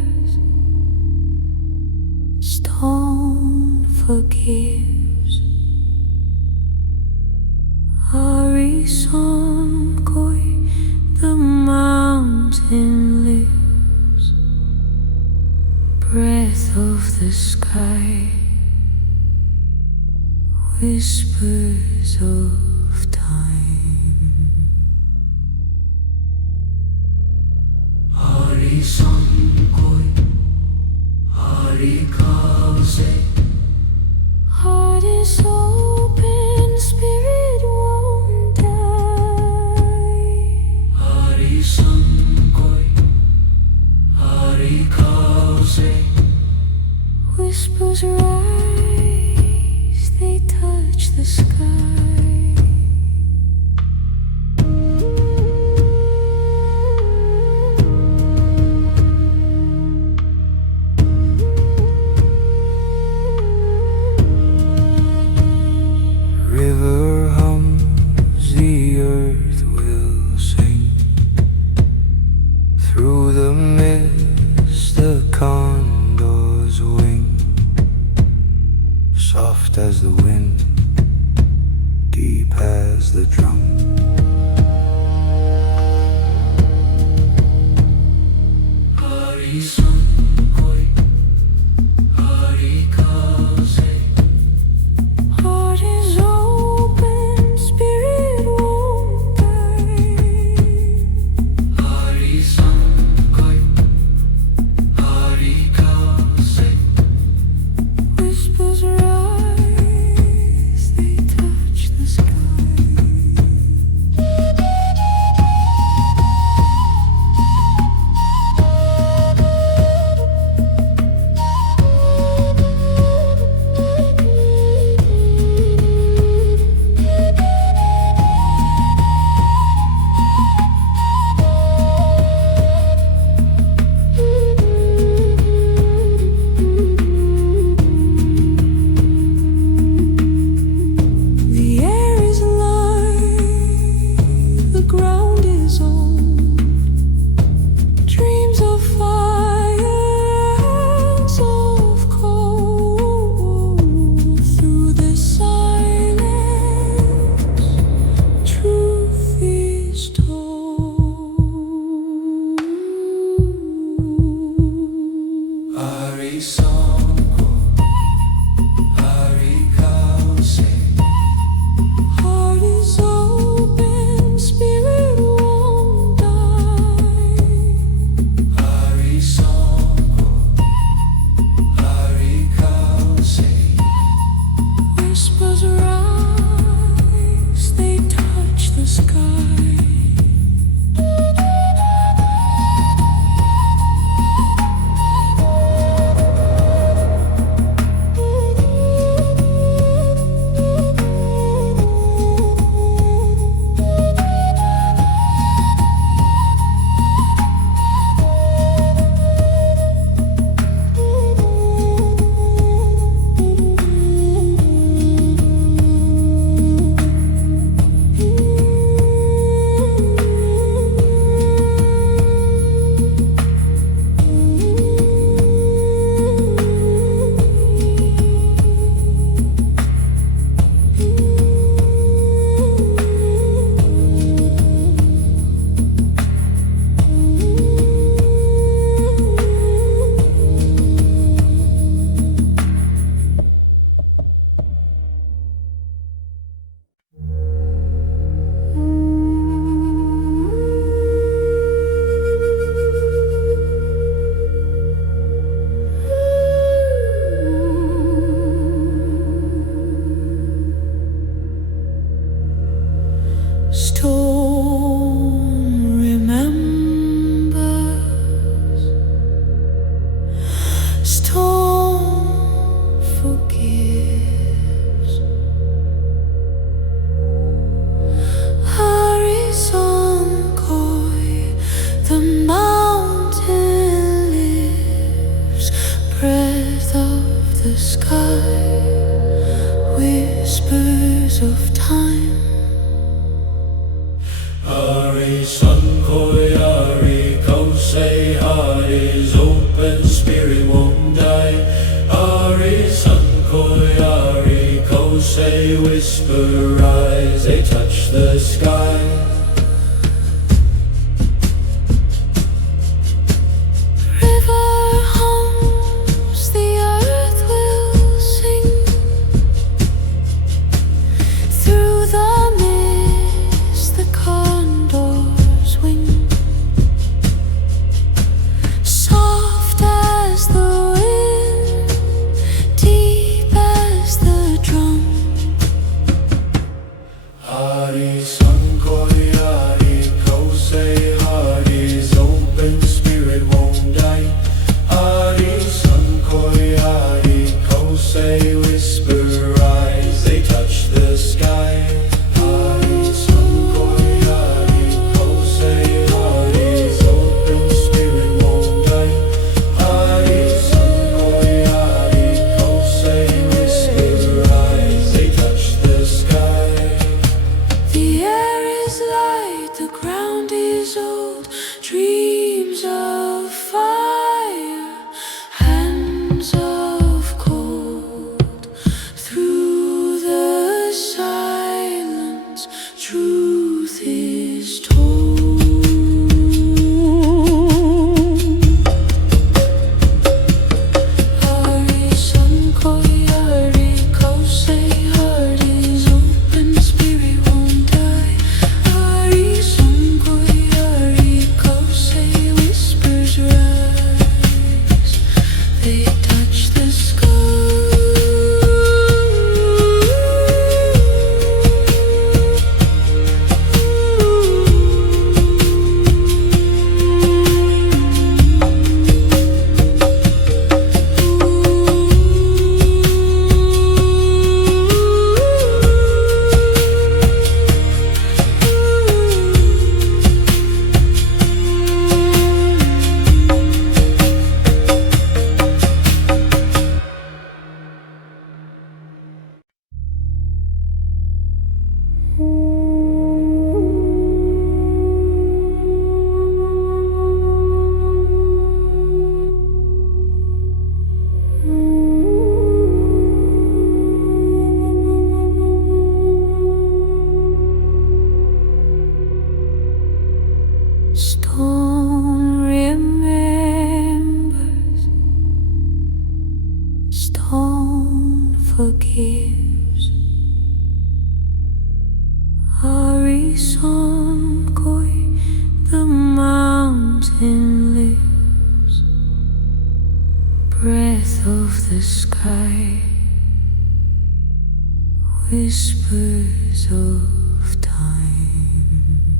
stone forgives. Horizon koi, the mountain lives. Breath of the sky, whispers of time. Horizon koi, harikaze. Heart is open, spirit won't die. Horizon koi, harikaze. Whispers rise, they touch the sky. Hari Sankoi Hari Kosei Hari's open spirit won't die. Hari Sankoi Hari Kosei whisper rise, they touch the sky. Forgives. Hari Sankoi, the mountain lives. Breath of the sky, whispers of time.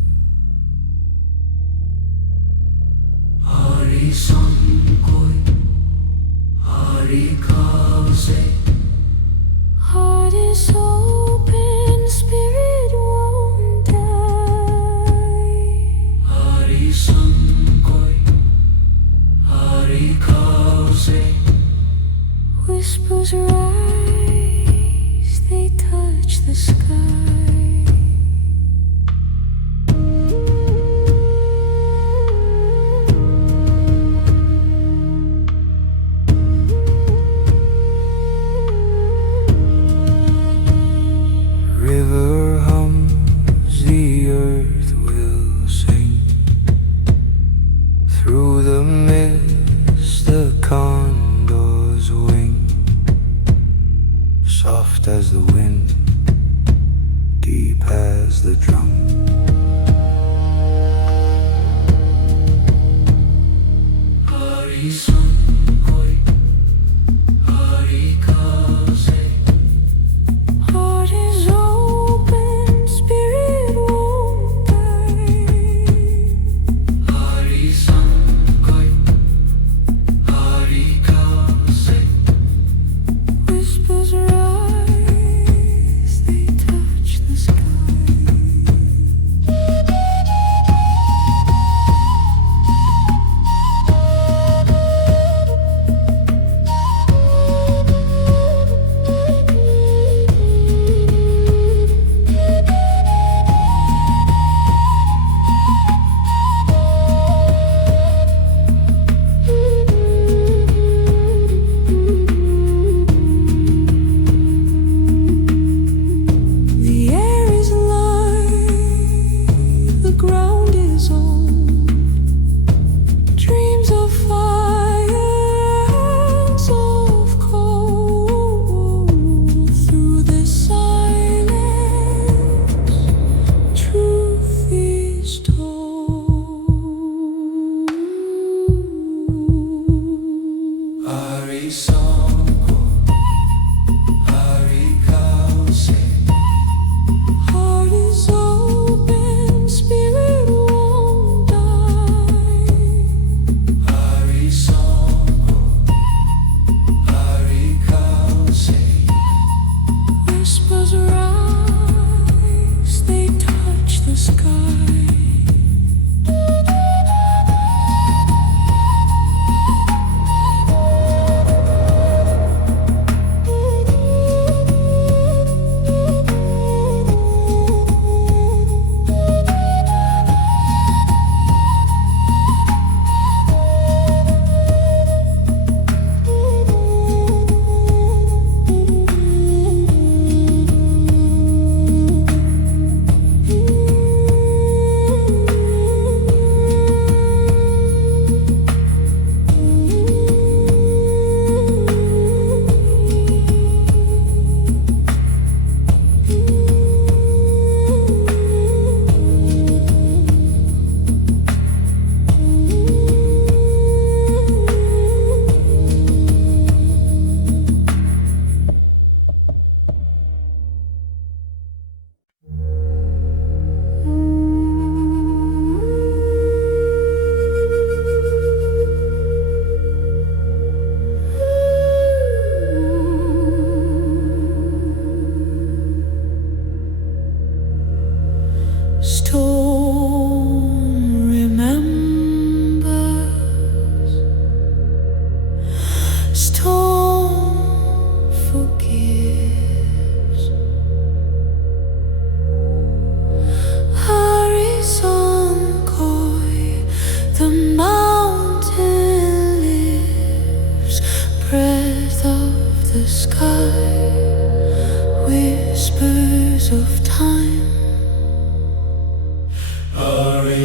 Hari Sankoi, Hari Kosei. Heart is open, spirit won't die. Hari Sankoi, Hari Kosei. Whispers rise, they touch the sky. River hums, the earth will sing. Through the mist, the condors wing. Soft as the wind, deep as the drum. Hari Sankoi, Hari Kosei. Heart is open, spirit won't die. Hari Sankoi, Hari Kosei. Whispers rise, they touch the sky.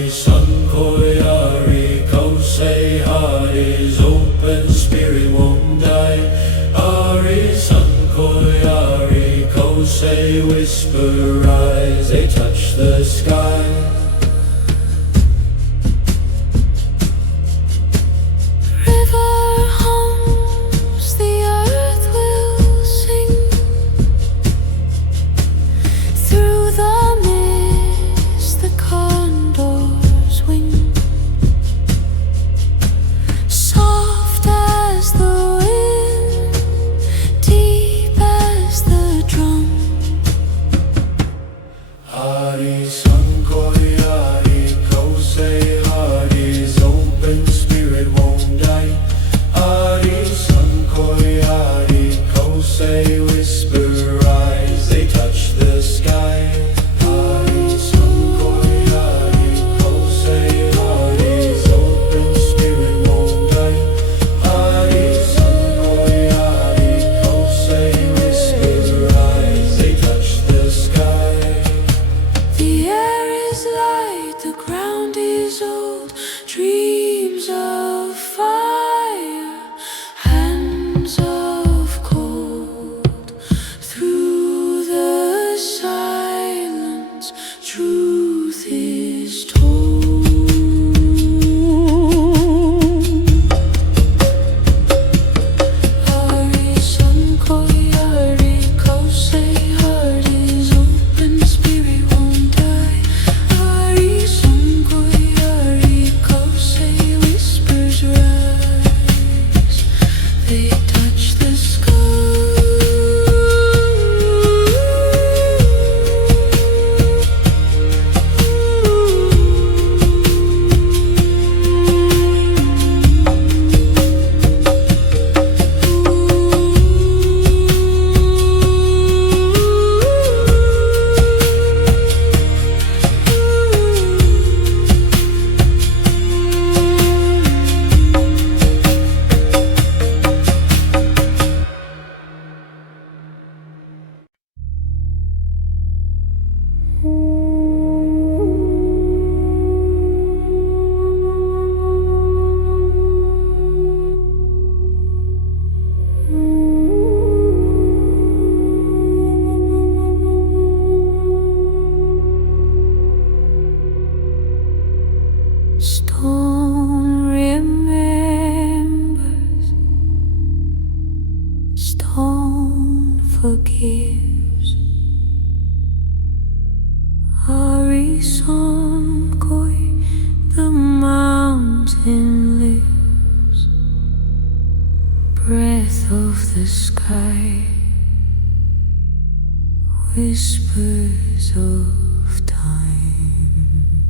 Hari Sun Koi Hari Kosei Hari's open spirit won't die. Hari Sun Koi Hari Kosei whisper rise, they touch the sky. Forgives. Horizon Koi, the mountain lives. Breath of the sky, whispers of time.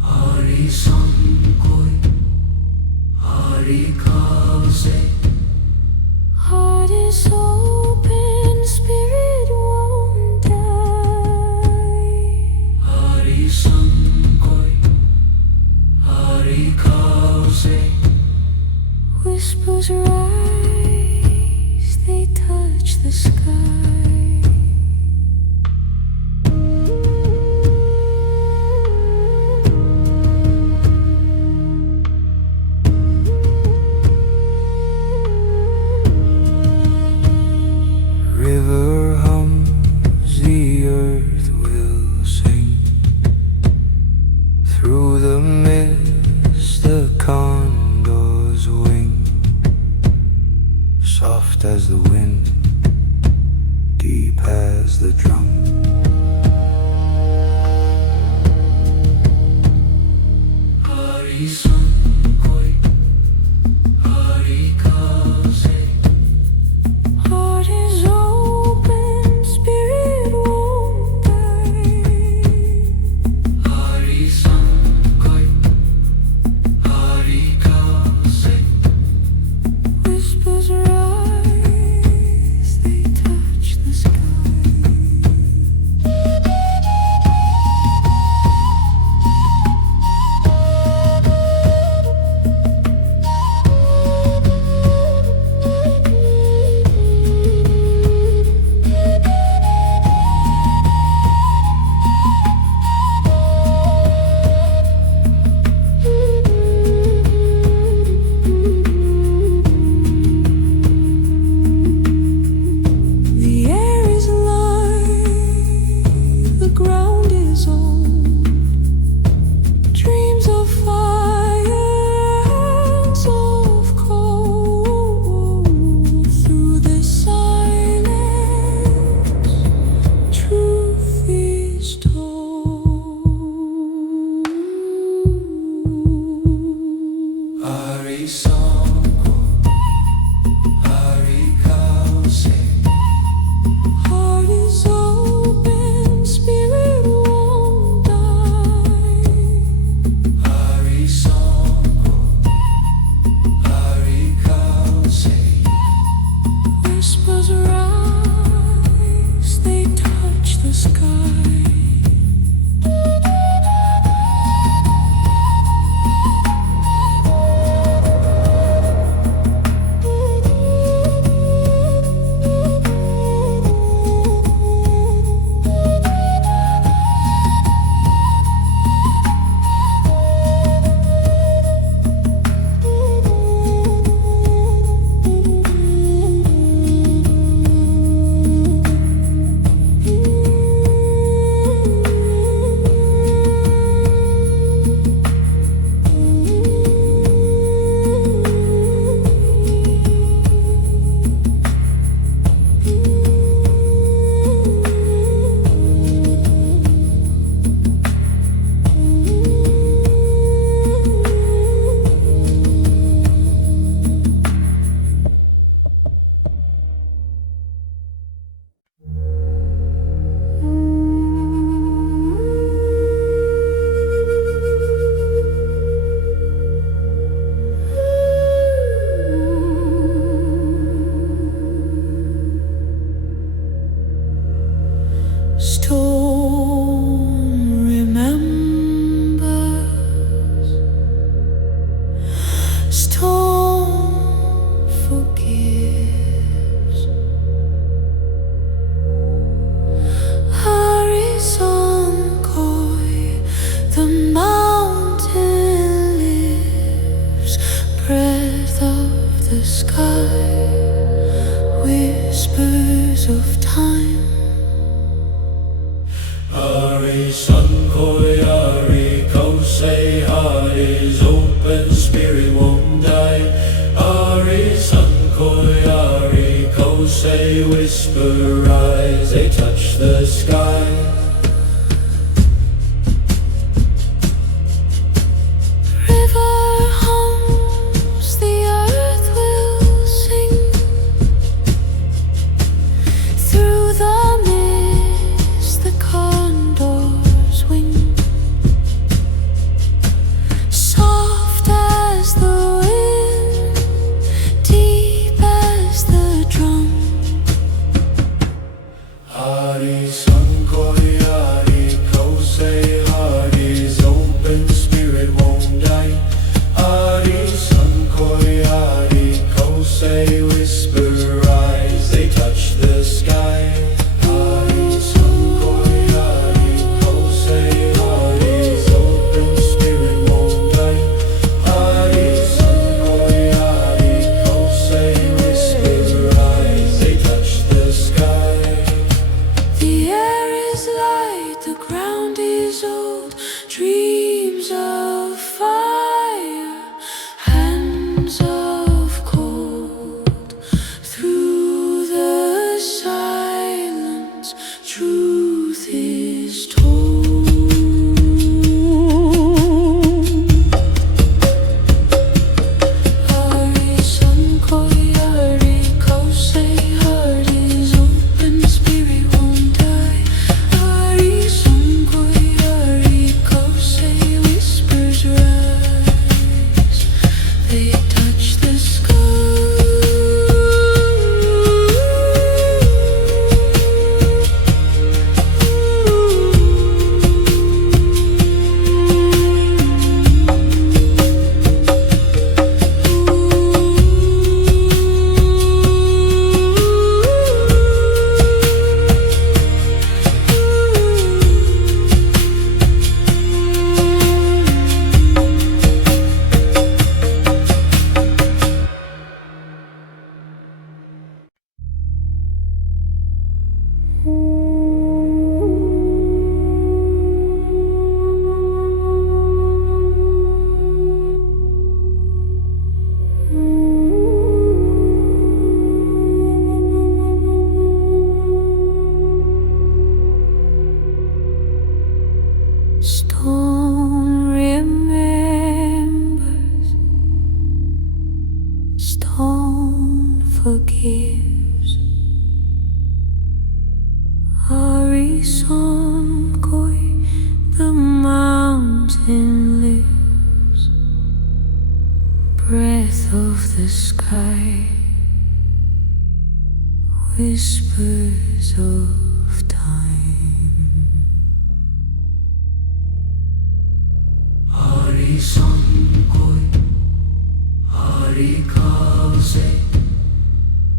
Horizon Koi, Hari Kaze. Heart is open, spirit won't die. Hari Sun Koi, Hari Kaze. Whispers rise, they touch the sky. River hums, the earth will sing. Through the mist, the condors wing. Sankoi Ari Kosei heart is open, spirit won't die. Ari Sankoi Ari Kosei whisper rise, they touch the sky. Forgives. Ari Sankoi, the mountain lives. Breath of the sky, whispers of time. Ari Sankoi, Ari Kause.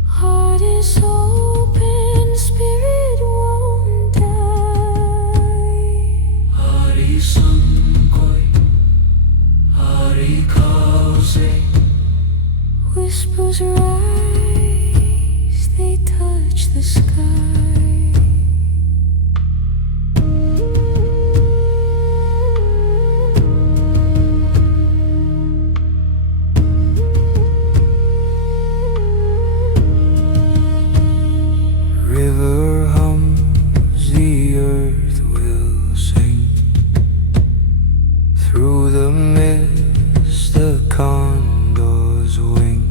Heart is open, spirit won't die. Hari Sankoi, Hari Kause. Whispers rise, they touch the sky. River hums, the earth will sing. Through the mist, the condors wing.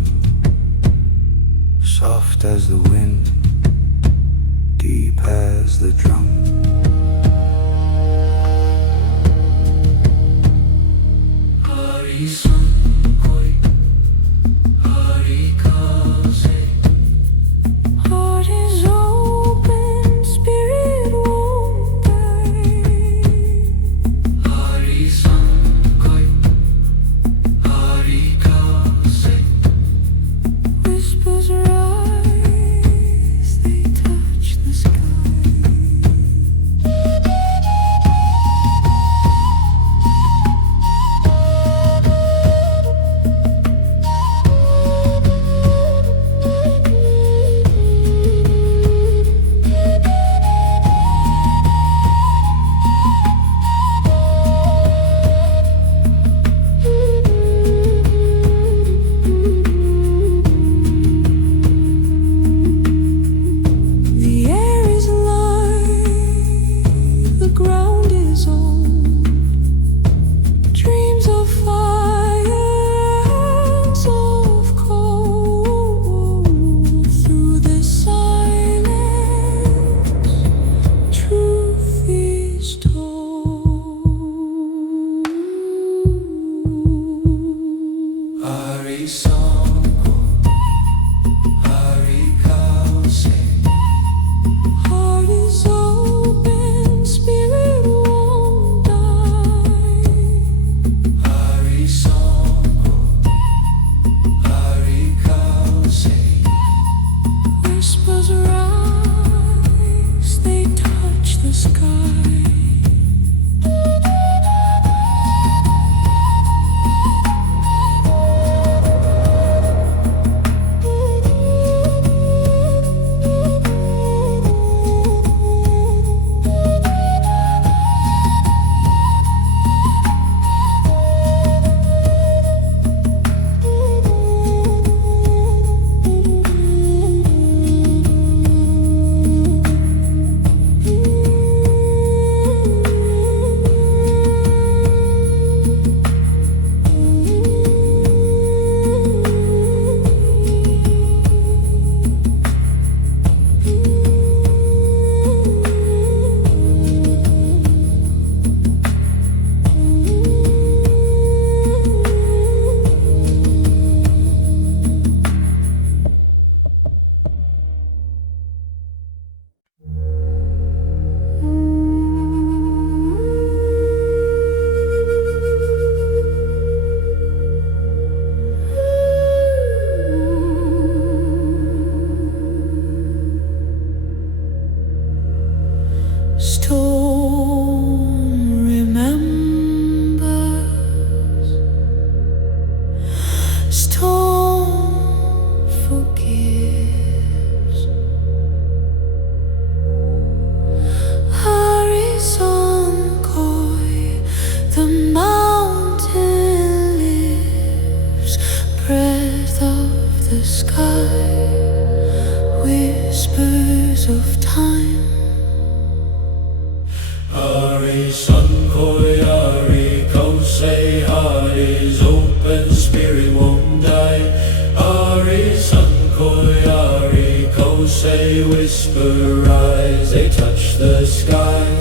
breaths of time. Hari Sankoi Hari Kosei Hari's open spirit won't die. Hari Sankoi Hari Kosei whisper rise, they touch the sky.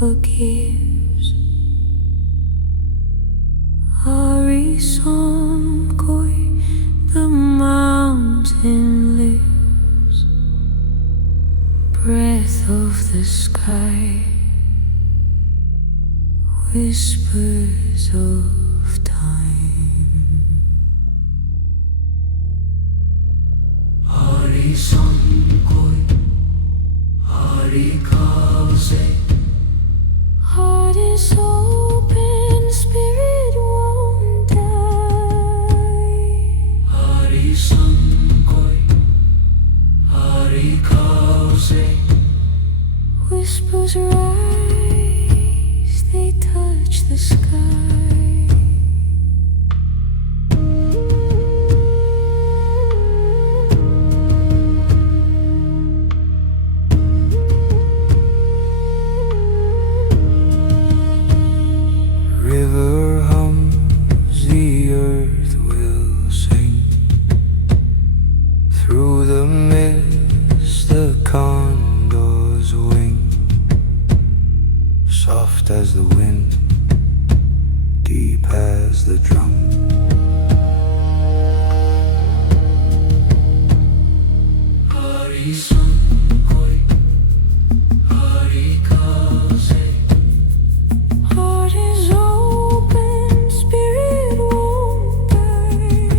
Forgives. Hari Sankoi, the mountain lives. Breath of the sky, whispers of time. Hari Sankoi, Hari Kosei. Heart is open, spirit won't die. Hari Sankoi, Hari Kosei. Whispers rise, they touch the sky. River hums, the earth will sing. Through the mist, the condors wing. Soft as the wind, deep as the drum. Hari Sankoi, Hari Kosei. Heart is open, spirit won't die.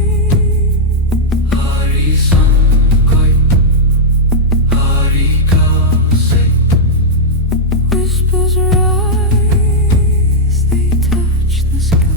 Hari Sankoi, Hari Kosei. Whispers rise, they touch the sky.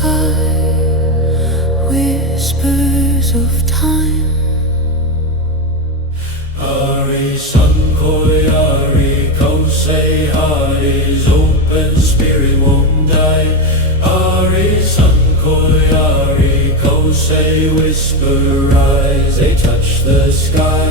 sky, whispers of time. Hari Sankoi, Hari Kosei, Hari's open spirit won't die. Hari Sankoi, Hari Kosei, whisper rise, they touch the sky.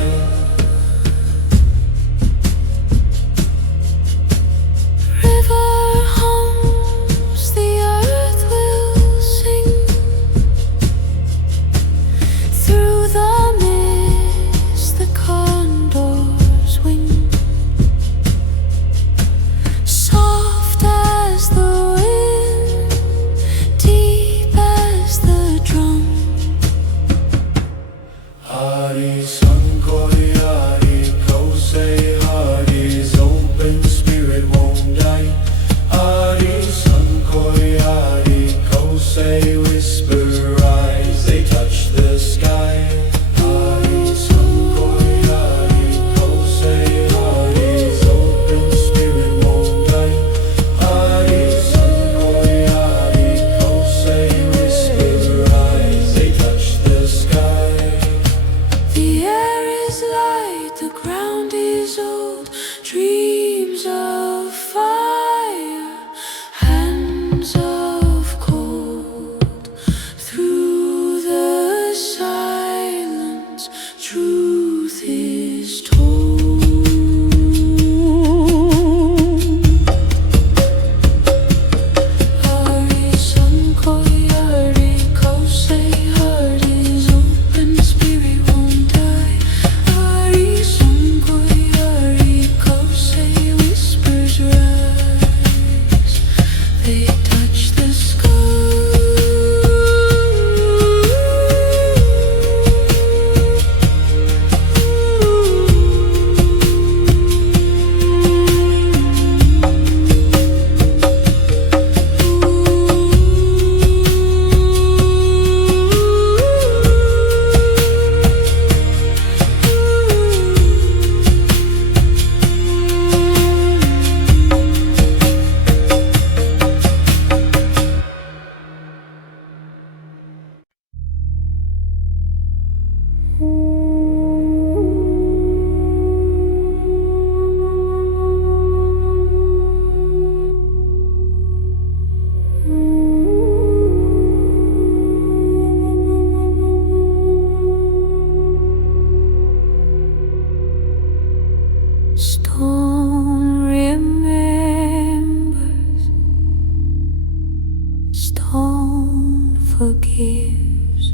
Forgives.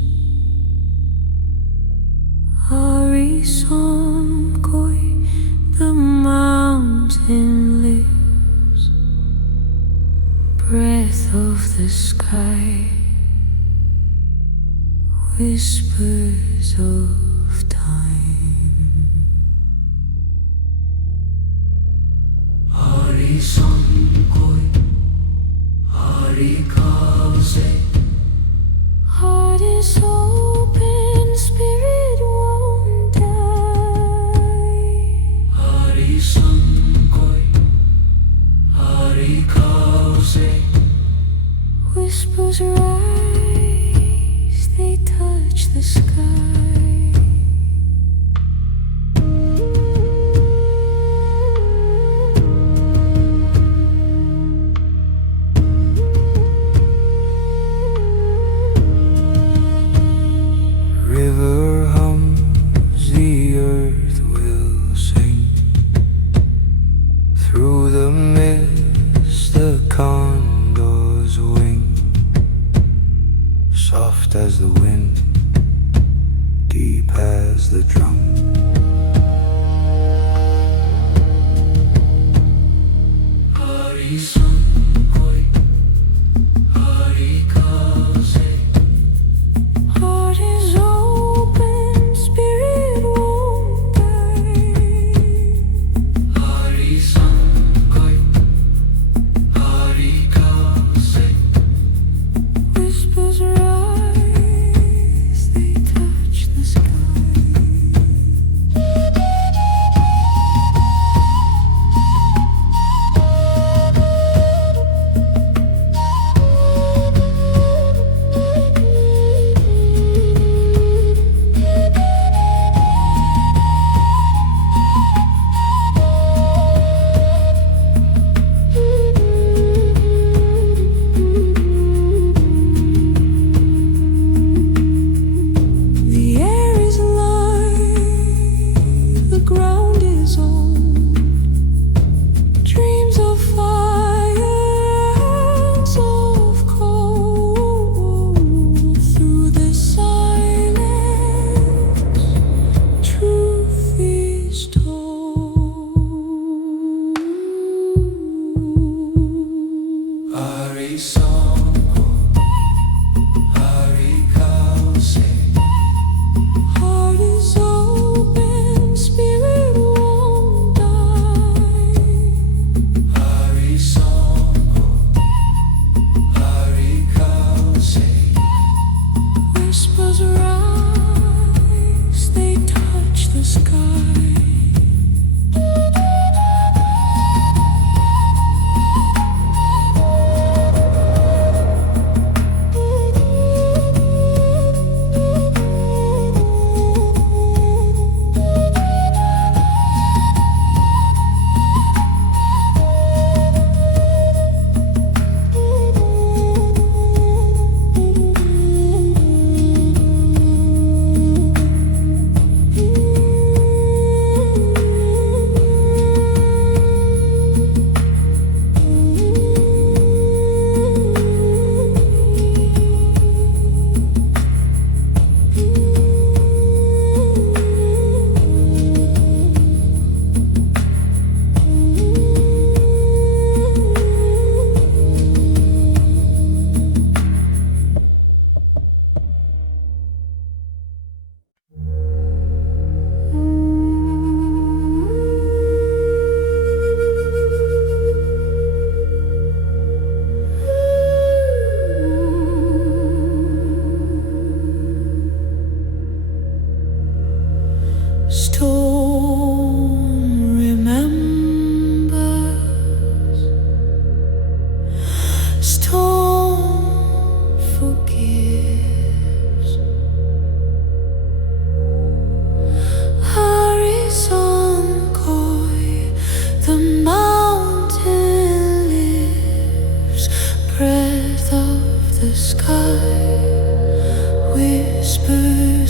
Hari Sankoi, the mountain lives. Breath of the sky, whispers of time. Hari Sankoi, Hari Kosei. Heart is open, spirit won't die. Hari Sankoi, Hari Kosei. Whispers rise, they touch the sky. River hums, the earth will sing. Through the mist, the condors wing. Soft as the wind, deep as the drum. Hari Sankoi, Hari Kosei. Heart is open, spirit won't die. Hari Sankoi, Hari Kosei. Whispers rise,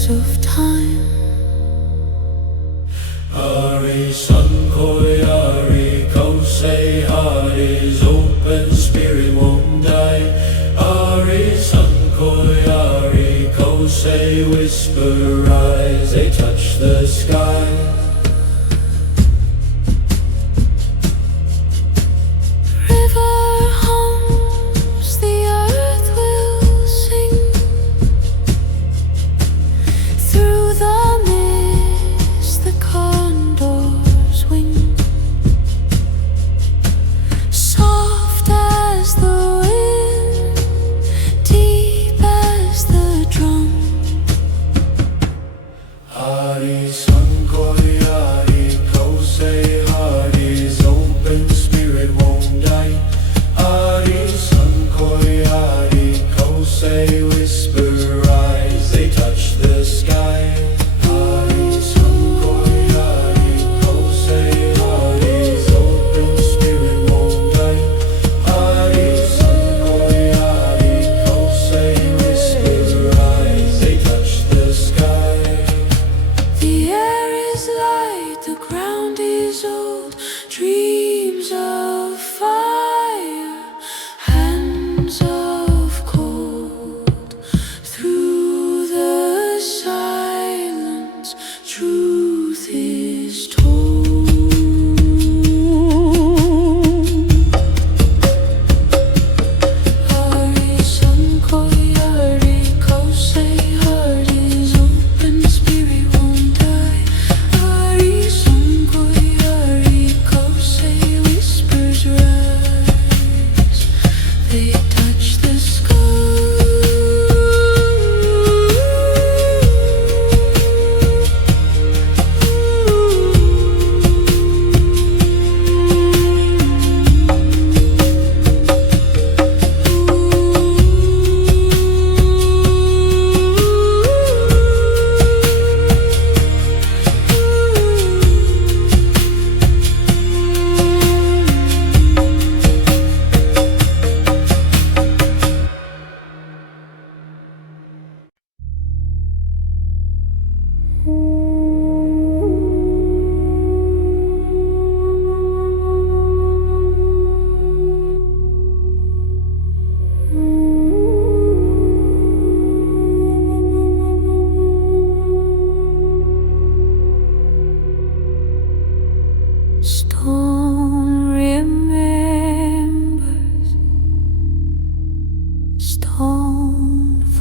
breaths of time. Hari Sankoyari Kosei Hari's open spirit won't die. Hari Sankoyari Kosei whisper rise, they touch the sky.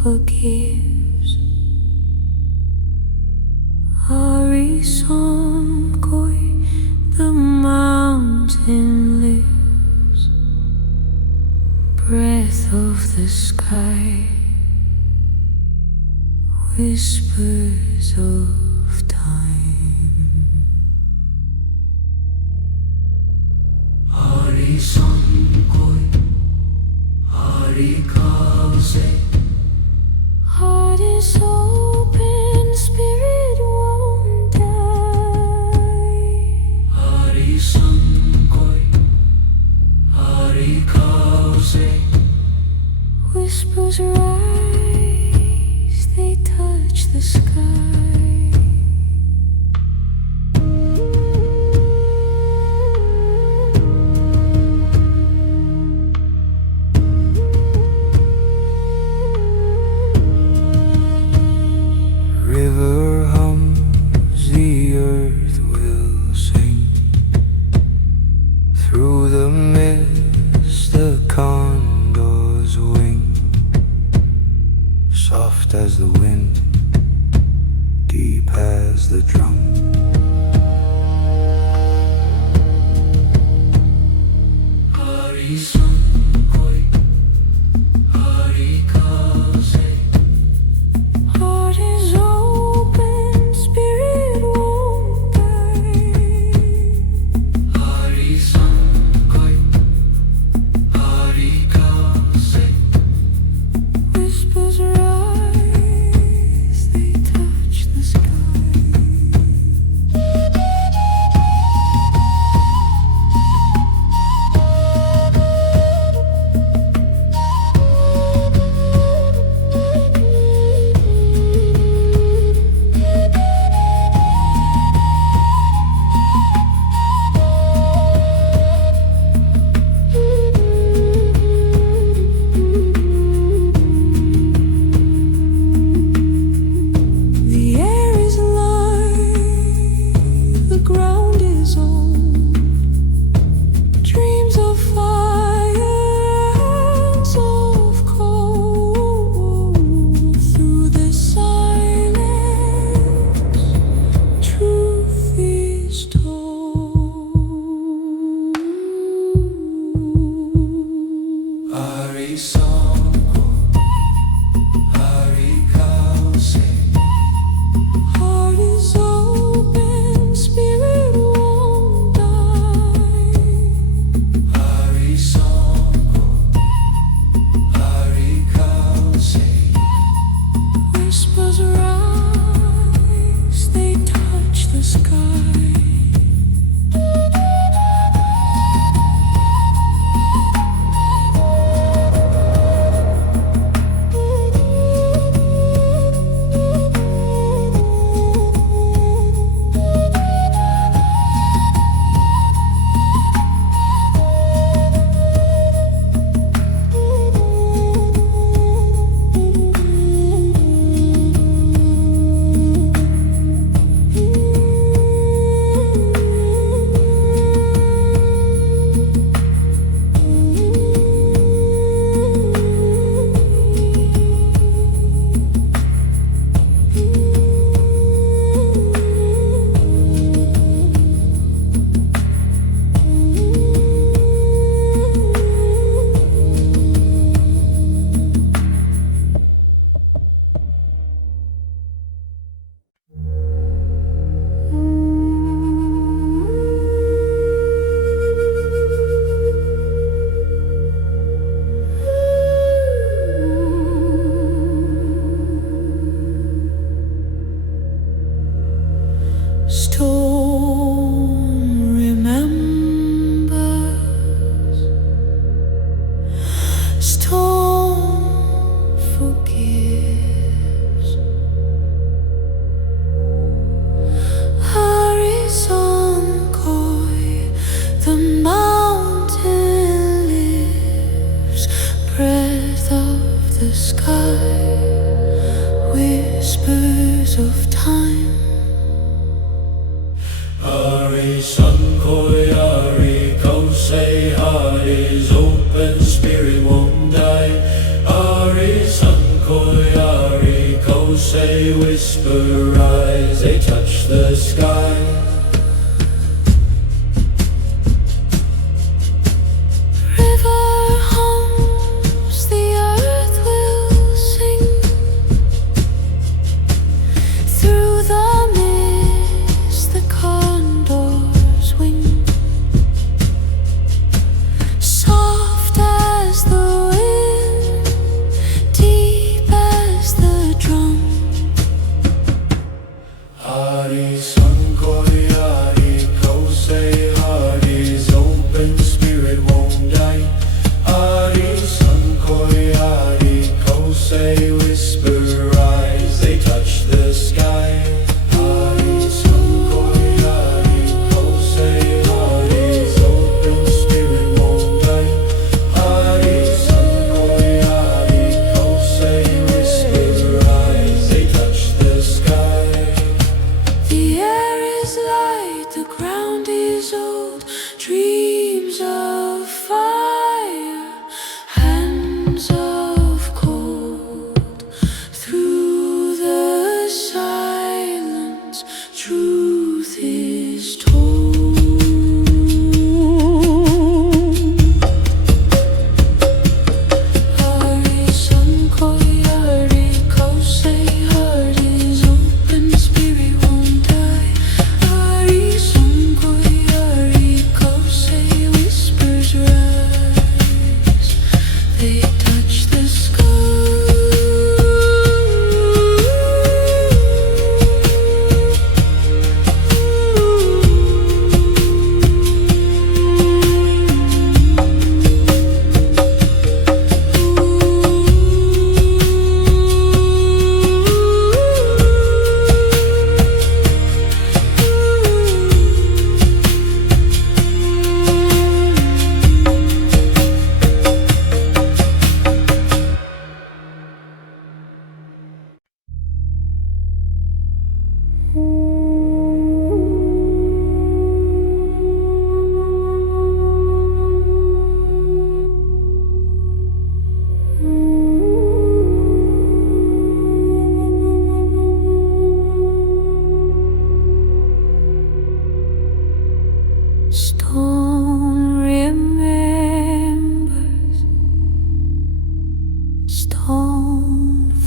Forgives. Hari Sankoi, the mountain lives. Breath of the sky, whispers of time. Hari Sankoi, Hari Kause. Heart is open, spirit won't die. Hari Sankoi, Hari Kause. Whispers rise, they touch the sky. River hums, the earth will sing. Through the mist, the condors wing. Soft as the wind, deep as the drum. Hari Sankoi, Hari Kause. Heart is open, spirit won't die. Hari Sankoi, Hari Kause. Whispers rise, mountain lives, breath of the sky, whispers of time. Hari Sankoi, Hari Kosei, Hari's open spirit won't die. Hari Sankoi, Hari Kosei, whisper rise, they touch the sky.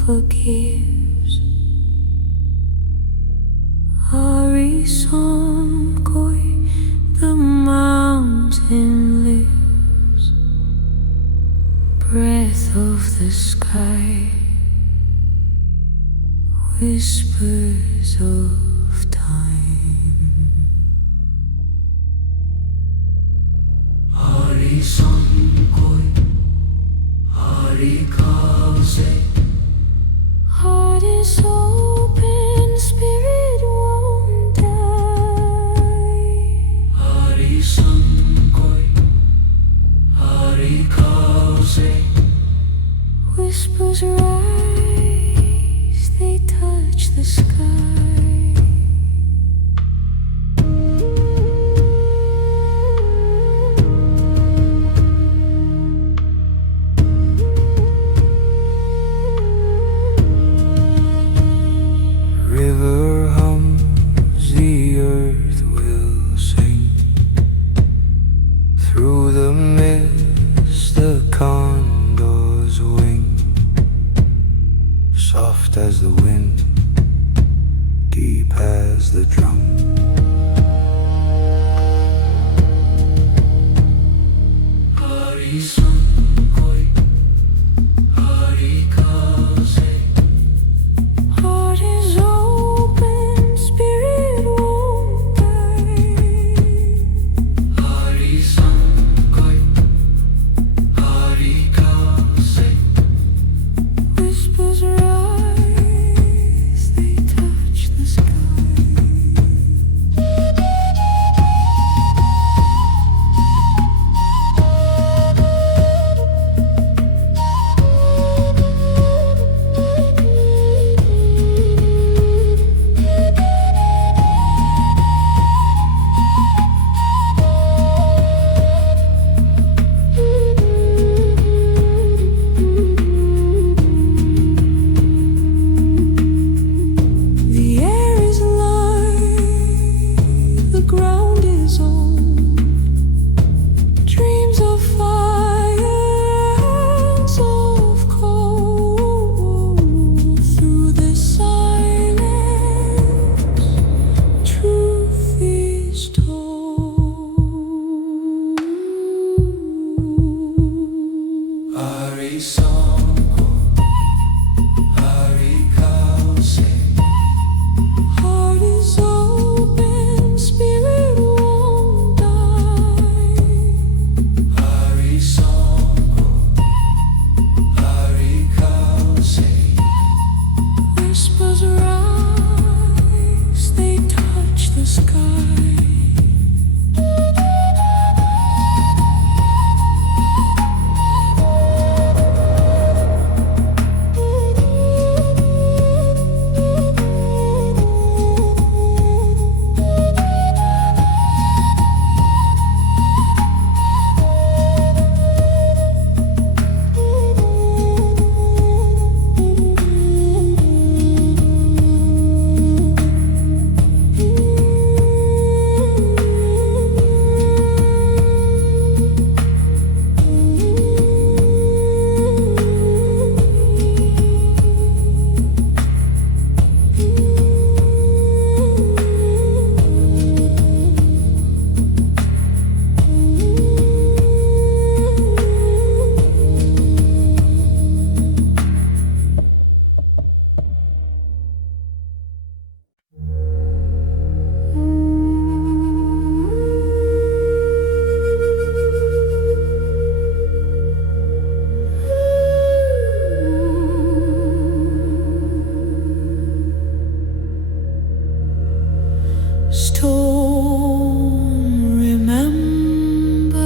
Forgives. Hari Sankoi, the mountain lives, breath of the sky, whispers of time. Hari Sankoi, Hari Kosei. Heart is open, spirit won't die. Hari Sankoi, Hari Kosei. Whispers rise, they touch the sky. River hums, the earth will sing. Through the mist, the condors wing. Soft as the wind, deep as the drum. Hari Sankoi, Hari Kosei. Heart is open, spirit won't die. Hari Sankoi, Hari Kosei. Whispers rise, Heart is open, spirit won't die. Whispers rise, they touch the sky. Storm remembers,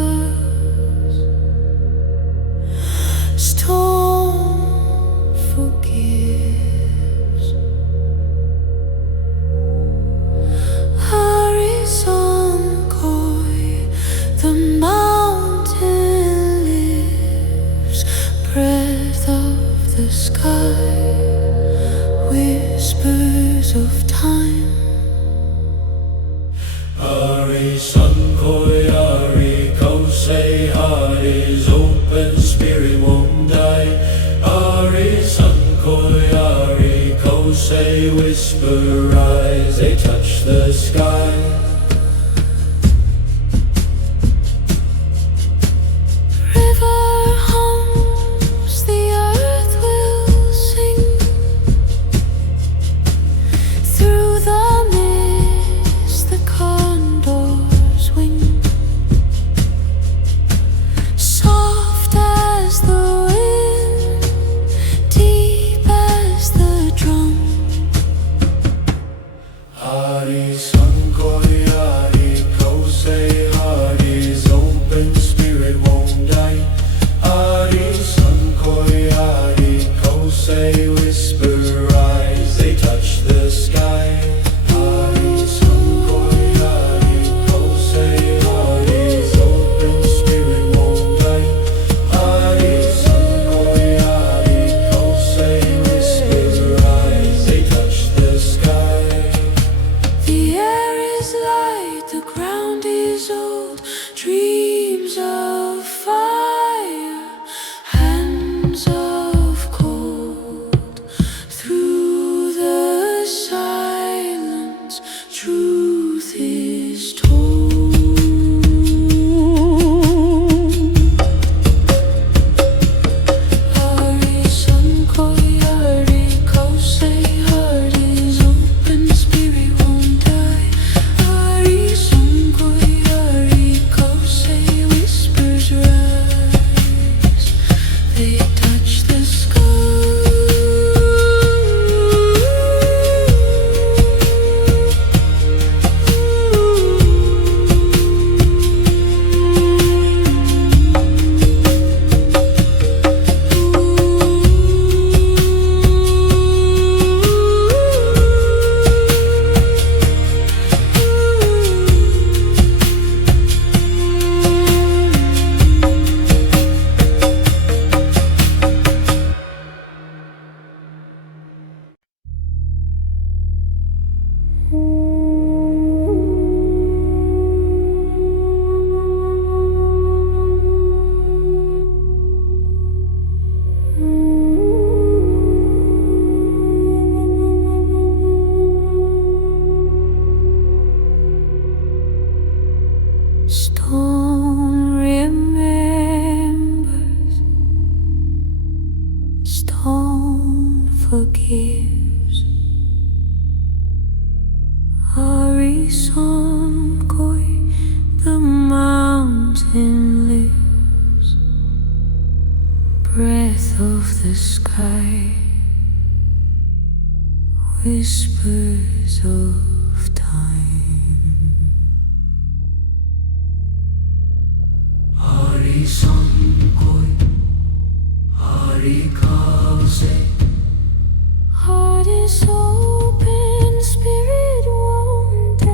storm forgives. Horizon koi, the mountain lives, breath of the sky, whispers of time. Ari Sankoi, Ari Kosei, heart is open, spirit won't die. Ari Sankoi, Ari Kosei, whisper rise, they touch the sky. River hums, the earth will sing. Through the mist, the condors wing. Soft as the wind, deep as the drum. Ari Sankoi, Ari Kosei, heart is open, spirit won't die. Ari Sankoi, Ari Kosei, whisper rise, they touch the sky. Ari Sankoi, Ari Kosei, heart is open, spirit won't die. Ari Sankoi, Ari Kosei, whisper rise, they touch the sky. The air is light, the ground is old. Dreams of fire, hands of cold. Through the silence, truth is told. Ari Sankoi, Ari Kosei, heart is open, spirit won't die. Ari Sankoi, Ari Kosei, the sky, whispers of time. Hari San Koi, Hari Kause. Heart is open, spirit won't die.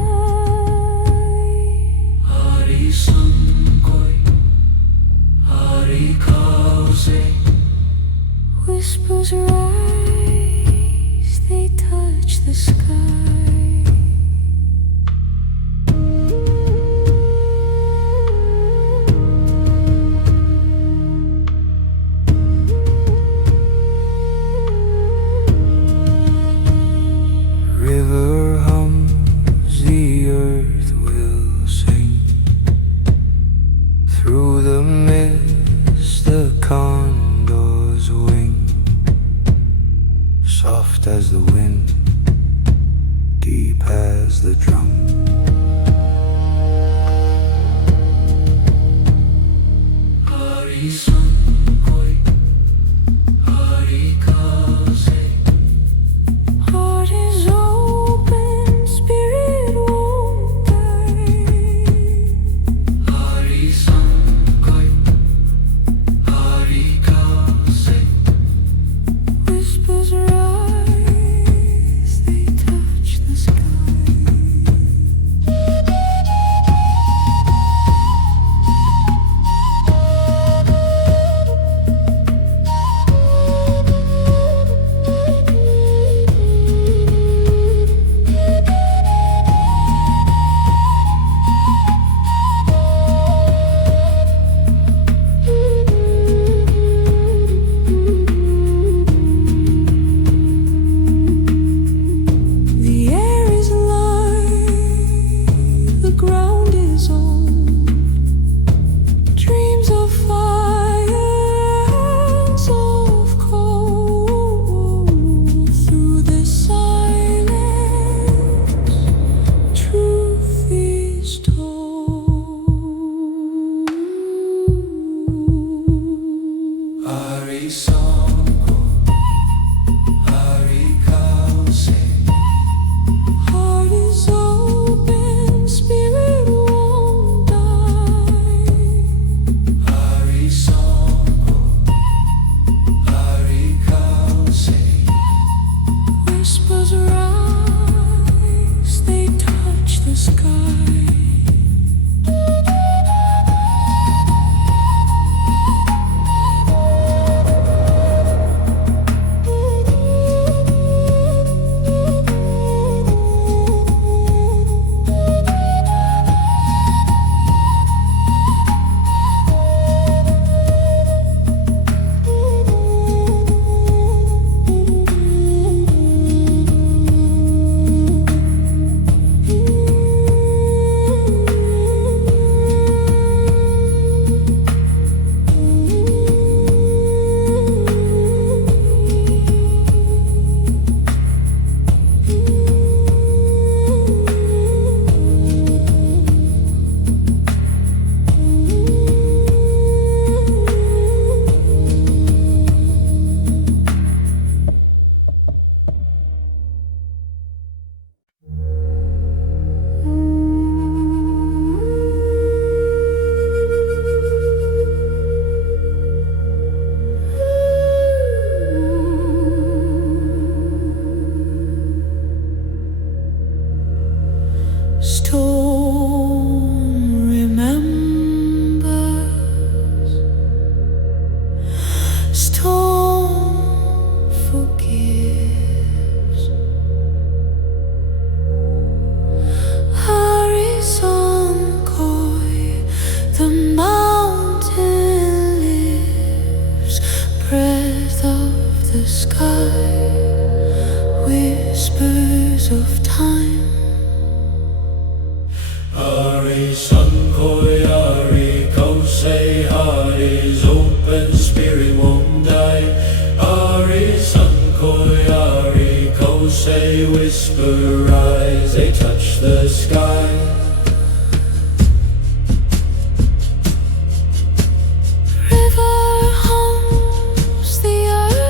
Hari San Koi, Hari Kause. Whispers rise, they touch the sky. River hums, the earth will sing. Through the mist, the condors wing. Soft as the wind, deep as the drum. Hari San Koi, Hari Kause. Heart is open, spirit won't die. Hari San Koi, Hari Kause. Whispers rise, they touch the sky. The air is light, the ground is old. Dreams of fire, hands of cold. Through the silence, truth is told. Hari San Koi, Hari Kause. Heart is open, spirit won't die. Hari San Koi, Hari Kause. Whispers rise, they touch the sky. Storm remembers, storm forgives. Horizon Koi, the mountain lives, breath of the sky, whispers of time. Hari San Koi, Hari Kause. Heart is open, spirit won't die. Hari San Koi, Hari Kause. Whisper rise, they touch the sky. River hums, the earth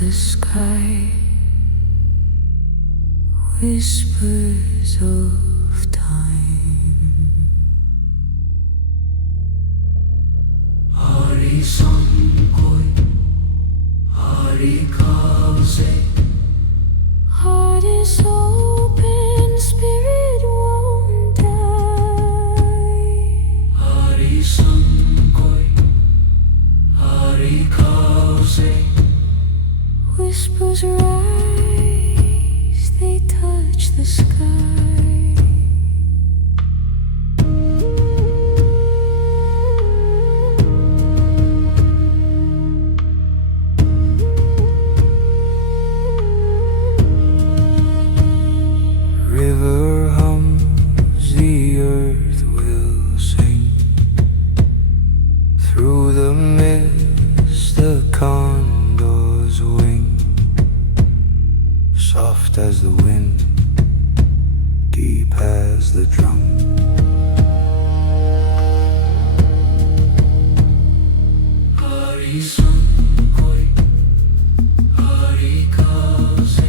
the sky, whispers of time. Hari San Koi, Hari Kause. Heart is open, spirit won't die. Hari San Koi, Hari Kause. Whispers rise, they touch the sky. River hums, the earth will sing. Through the mist, the condors wing. Soft as the wind, deep as the drum. Hari San Koi, Hari Kause.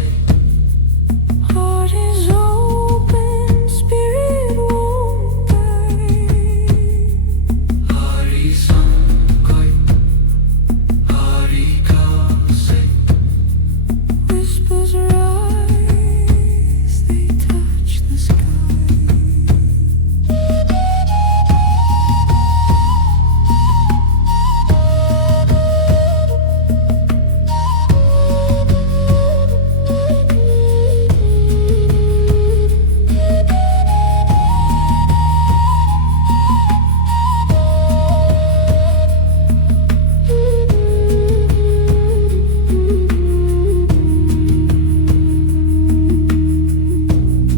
Heart is open, spirit won't die. Hari San Koi, Hari Kause. Whispers rise, they touch the sky.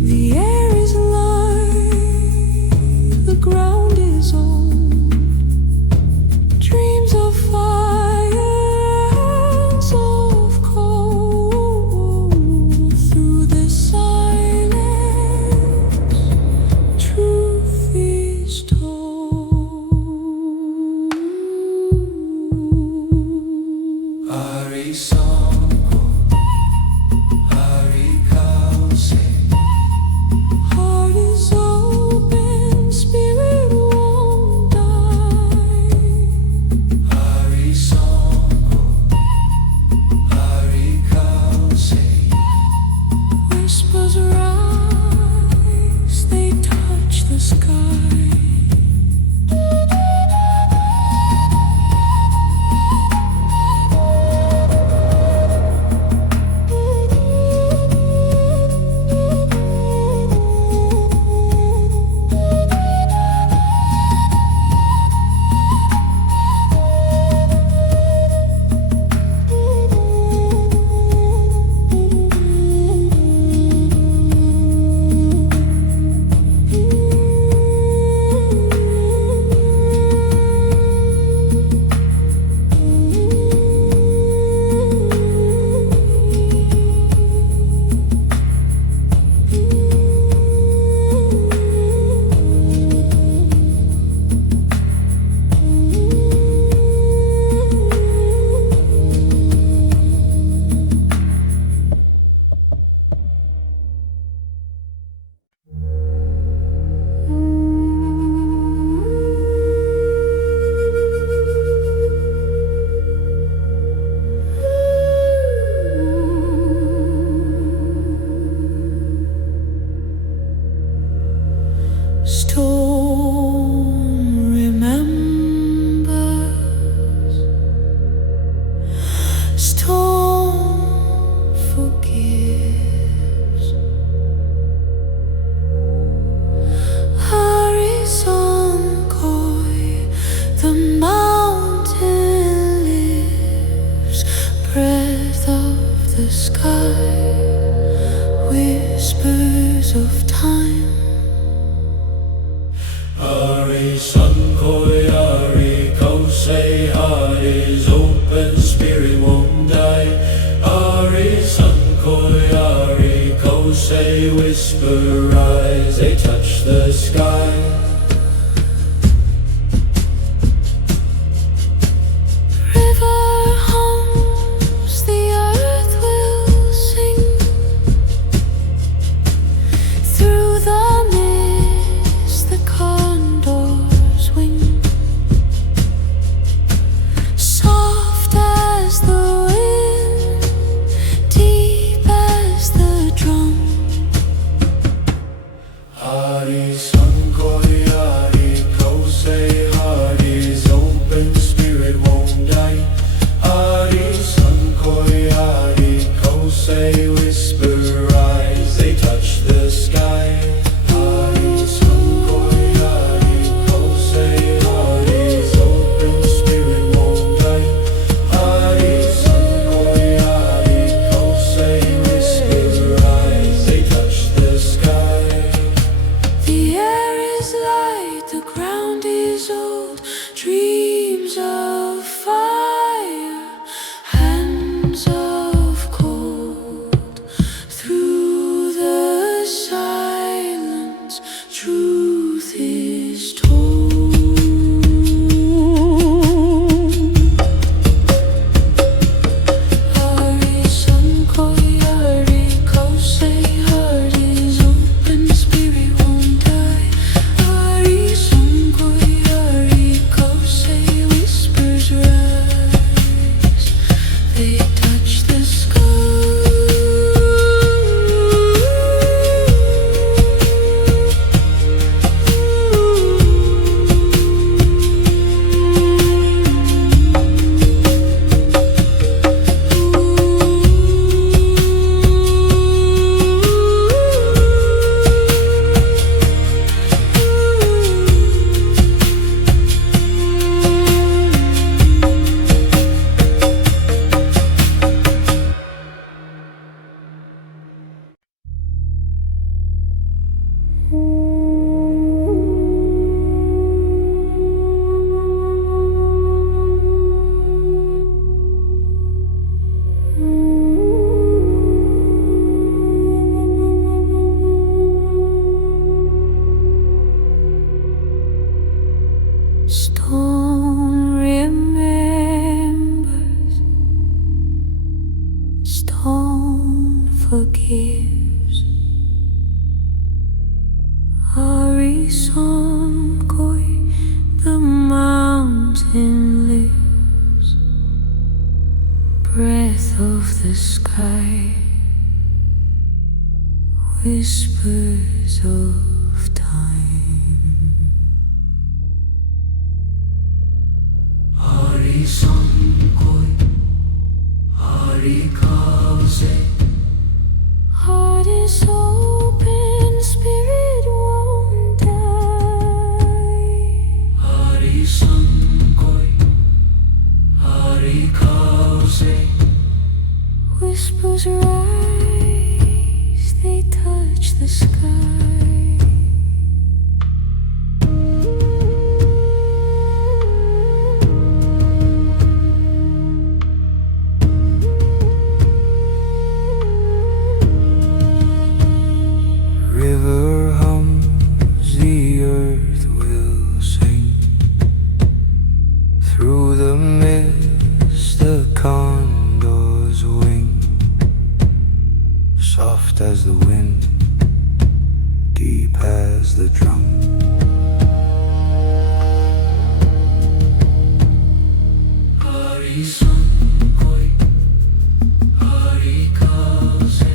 The air is light, the ground is old. Dreams of fire, hands of cold. Through the silence, truth is told. Hari San Koi, Hari Kause. Heart is open, spirit won't die. Hari San Koi, Hari Kause. Whispers rise, they touch the sky. Storm remembers, storm forgives. Horizon Koi, the mountain lives, breath of the sky, whispers of time. Hari San Koi, Hari Kause. Heart is open, spirit won't die. Hari San Koi, Hari Kause. Whisper rise, they touch the sky. River hums, the earth the sky, whispers of time. Hari Sankoi, Hari Kause. Heart is open, spirit won't die. Hari Sankoi, Hari Kause. Whispers rise, they touch the sky. River hums, the earth will sing. Through the mist, the condor's wing. Soft as the wind, deep as the drum. Hari Sankoi, Hari Kause.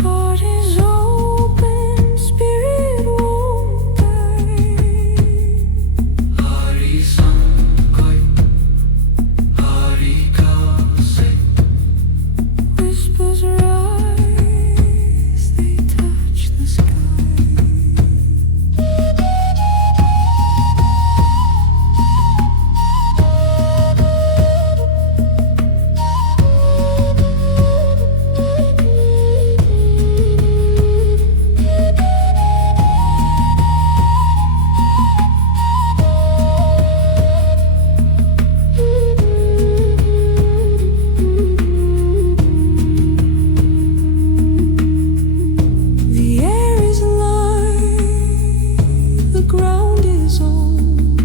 Heart is open, spirit won't die. Hari Sankoi, Hari Kause. Whispers rise, they touch the sky. The air is light, the ground is old.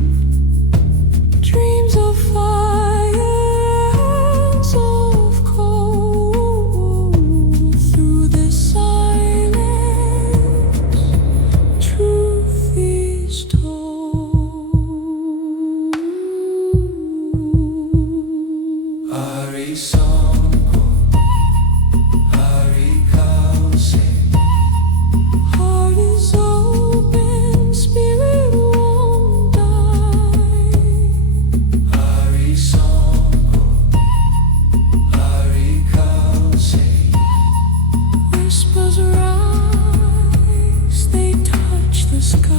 Dreams of fire, hands of cold. Through the silence, truth is told. Hari Sankoi, Hari Kause. Heart is open, spirit won't die. Hari Sankoi, Hari Kause. Whispers rise, they touch the sky.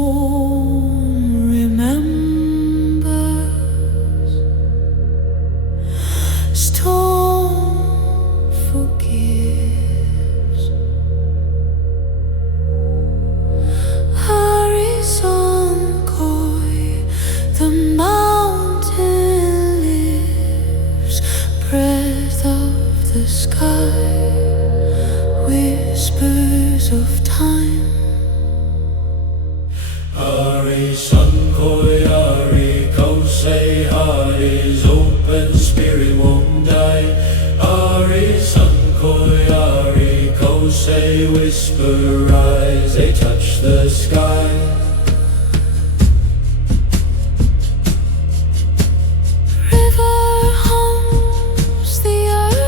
Storm remembers, storm forgives. Horizon koi, the mountain lives, breath of the sky, whispers of time. Hari Sankoi, Hari Kause. Heart is open, spirit won't die. Hari Sankoi, Hari Kause. Whisper rise, they touch the sky. River hums, the earth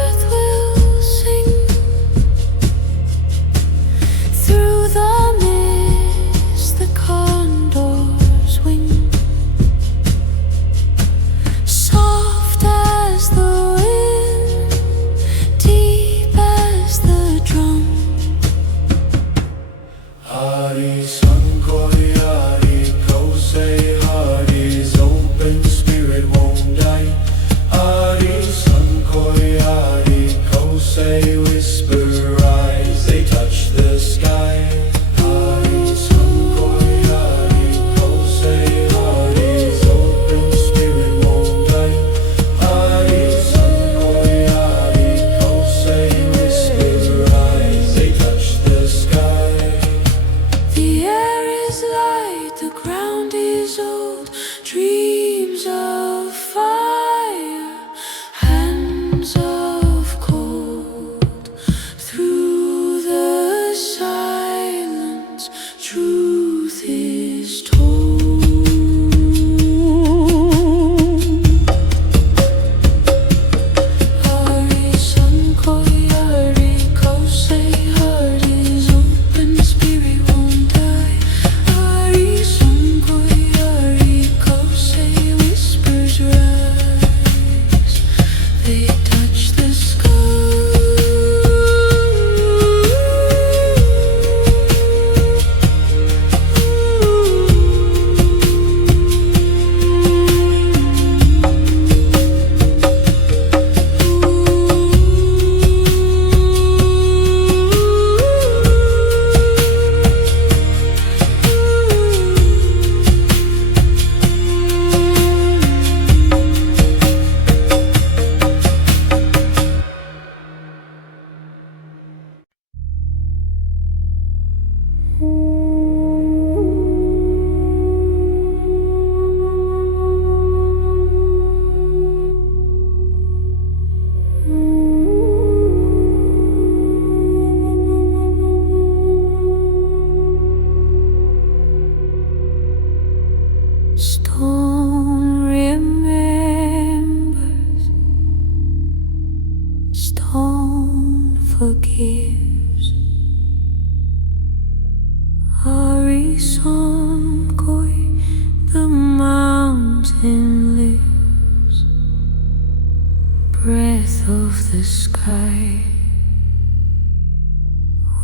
of the sky,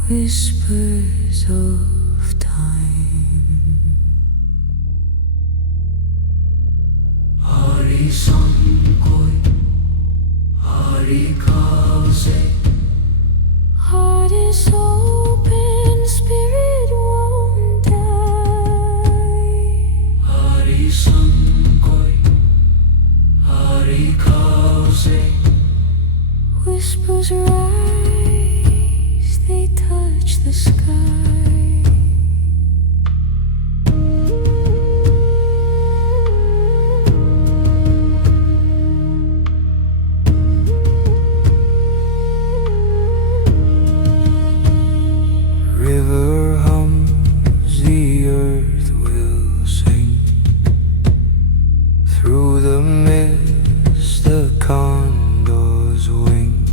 whispers of time. Hari san koi, Hari kaze. Heart is open, spirit won't die. Hari san koi, Hari kaze. Whispers rise, they touch the sky. River hums, the earth will sing. Through the mist, the condors wing.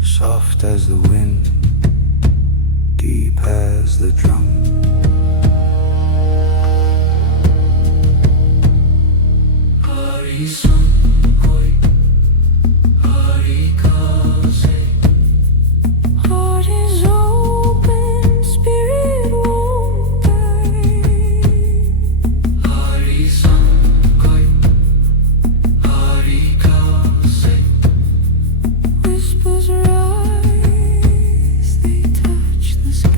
Soft as the wind, deep as the drum. Hari san koi, Hari kaze. Heart is open, spirit won't die. Hari san koi, Hari kaze. Whispers rise, they touch the sky.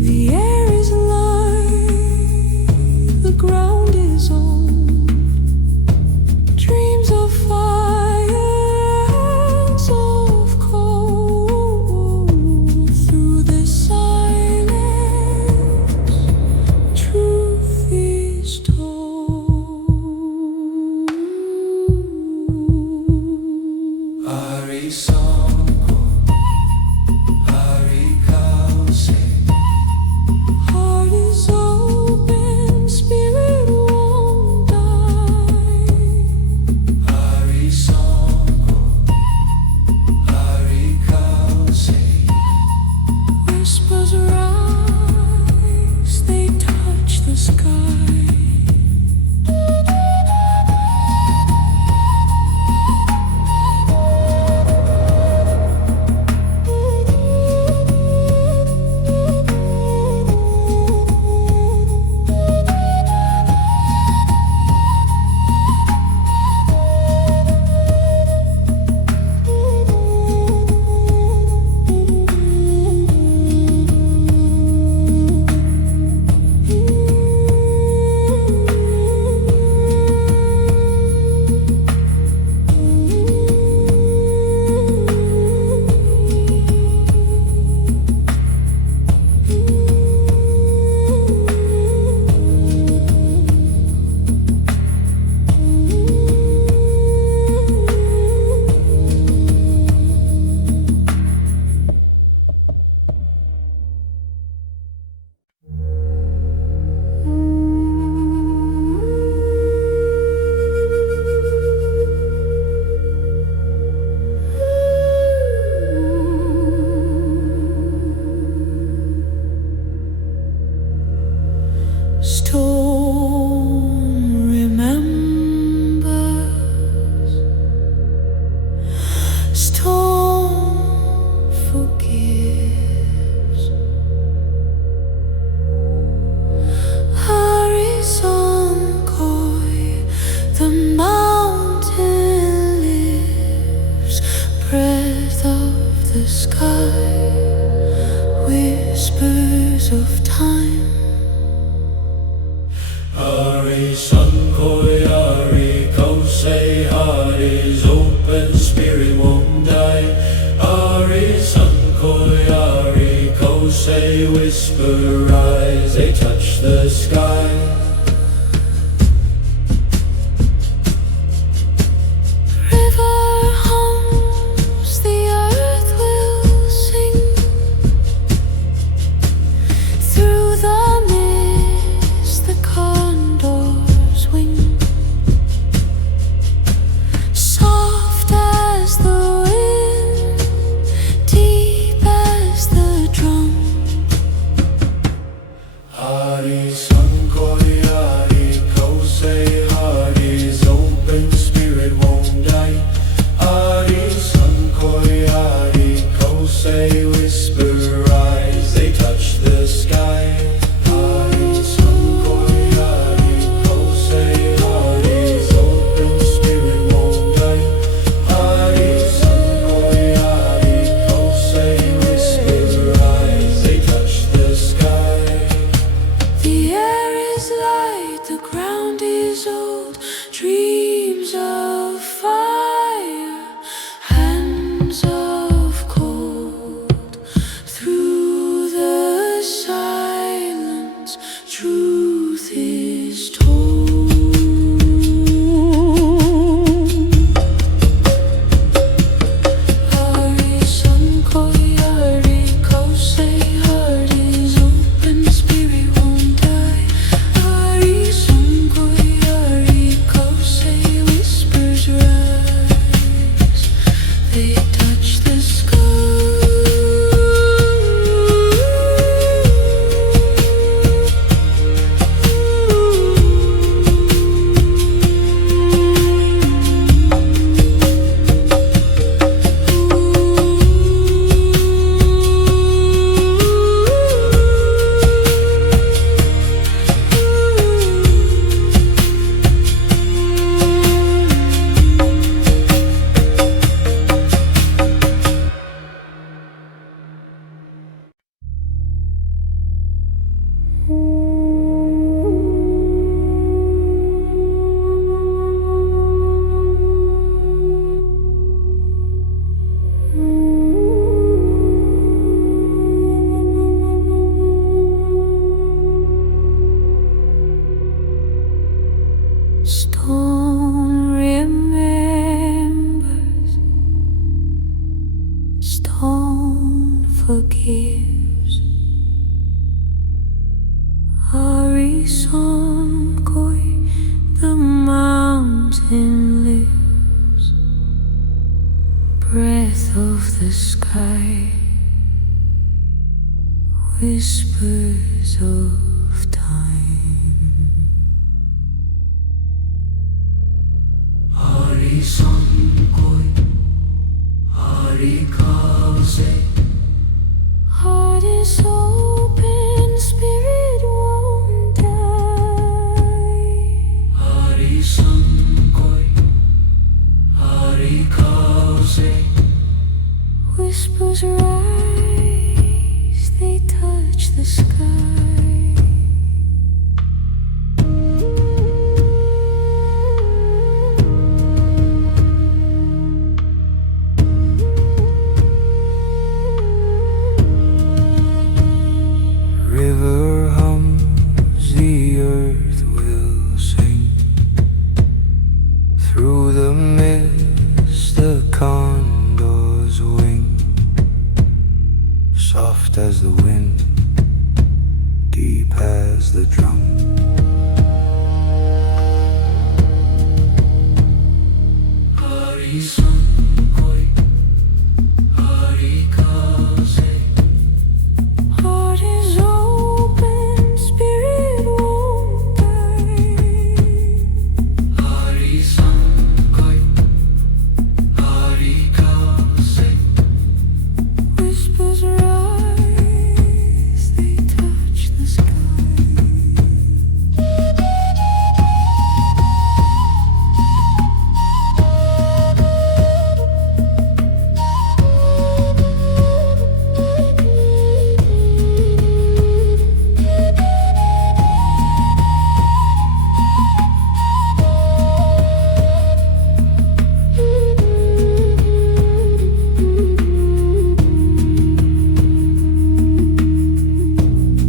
The air is light, the ground is old. Dreams of fire, hands of cold. Through the silence, truth is told. Hari san koi, Hari kaze. Heart is open, spirit won't die. Hari san koi, Hari kaze. Whispers rise, they touch the sky. Storm remembers, storm forgives. Horizon koi, the mountain lives. Breath of the sky, whispers of time. Hari san koi, Hari kaze. Heart is open, spirit won't die. Hari san koi, Hari kaze. Whisper rise, they touch the sky. River hums, the breath of the sky, whispers of time. Hari San Koi, Hari Kaze. Heart is open, spirit won't die. Hari San Koi, Hari Kaze. Whispers rise, they touch the sky. River hums, the earth will sing. Through the mist, the condors wing. Soft as the wind, deep as the drum. Hari San Koi, Hari Kaze. Heart is open, spirit won't die. Hari San Koi, Hari Kaze. Whispers rise, they touch the sky.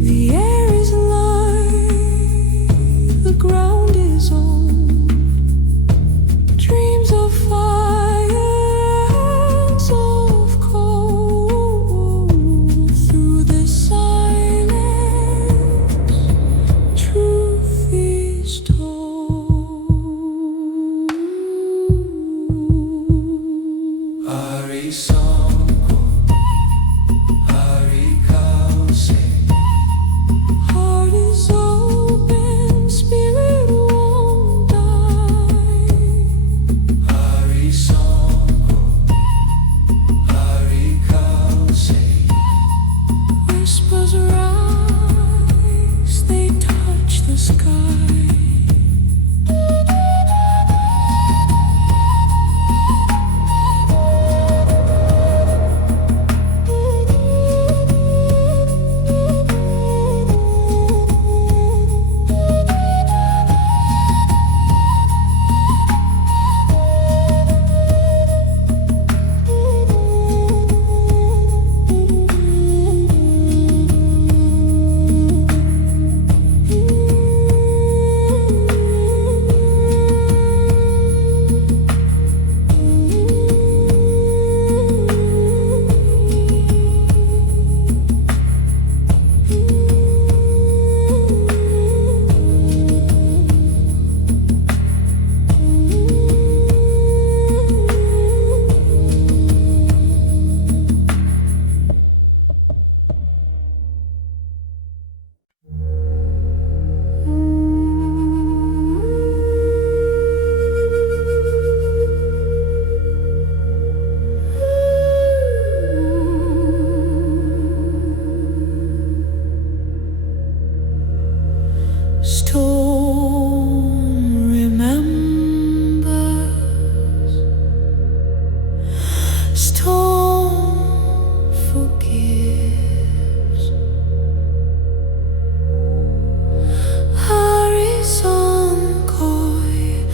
The air is light, the ground is old. Dreams of fire, hands of cold. Through the silence, truth is told. Hari San Koi, Hari Kaze. Heart is open, spirit won't die. Hari San Koi, Hari Kaze. Whispers rise, they touch the sky. Storm remembers, storm forgives. Horizon Koi,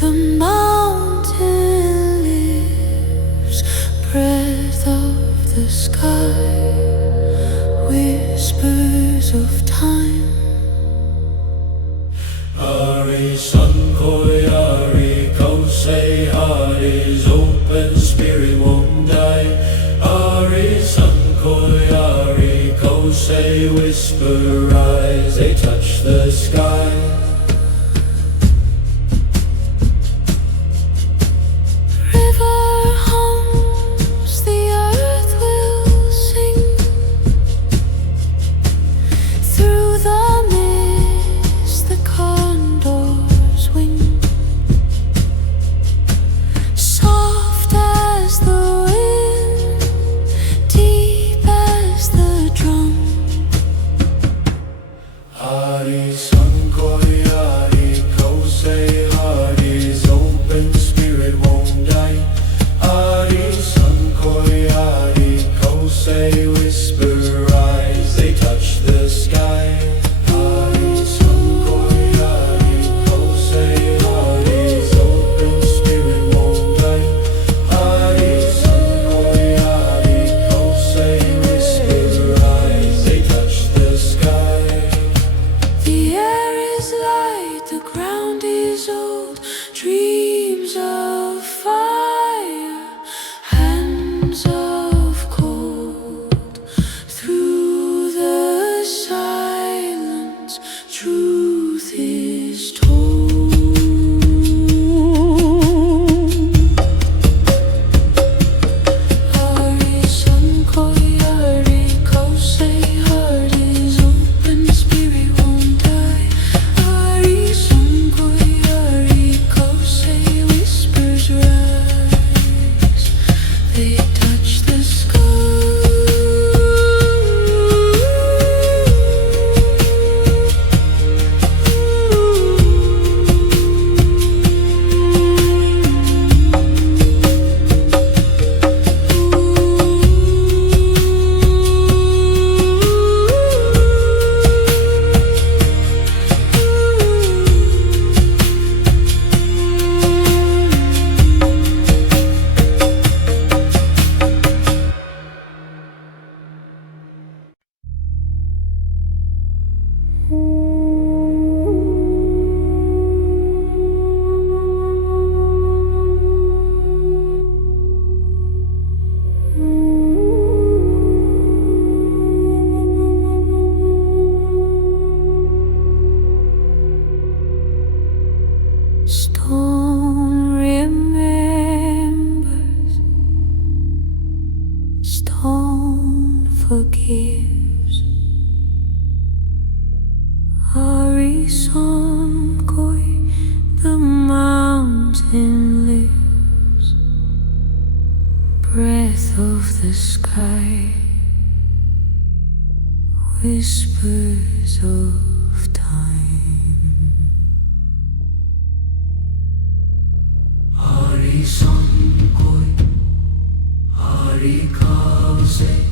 the mountain lives, breath of the sky, whispers of time. Hari San Koi, Hari Kose. Heart is open, spirit won't die. Hari San Koi, Hari Kose. Whisper rise, they touch the sky. River hums, the sky, whispers of time. Hari San Koi, Hari Kause.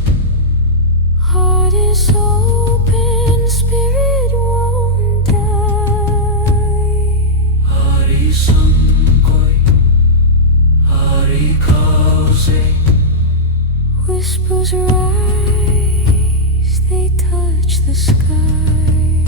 Heart is open, spirit won't die. Hari San Koi, Hari Kause. Whispers rise, they touch the sky.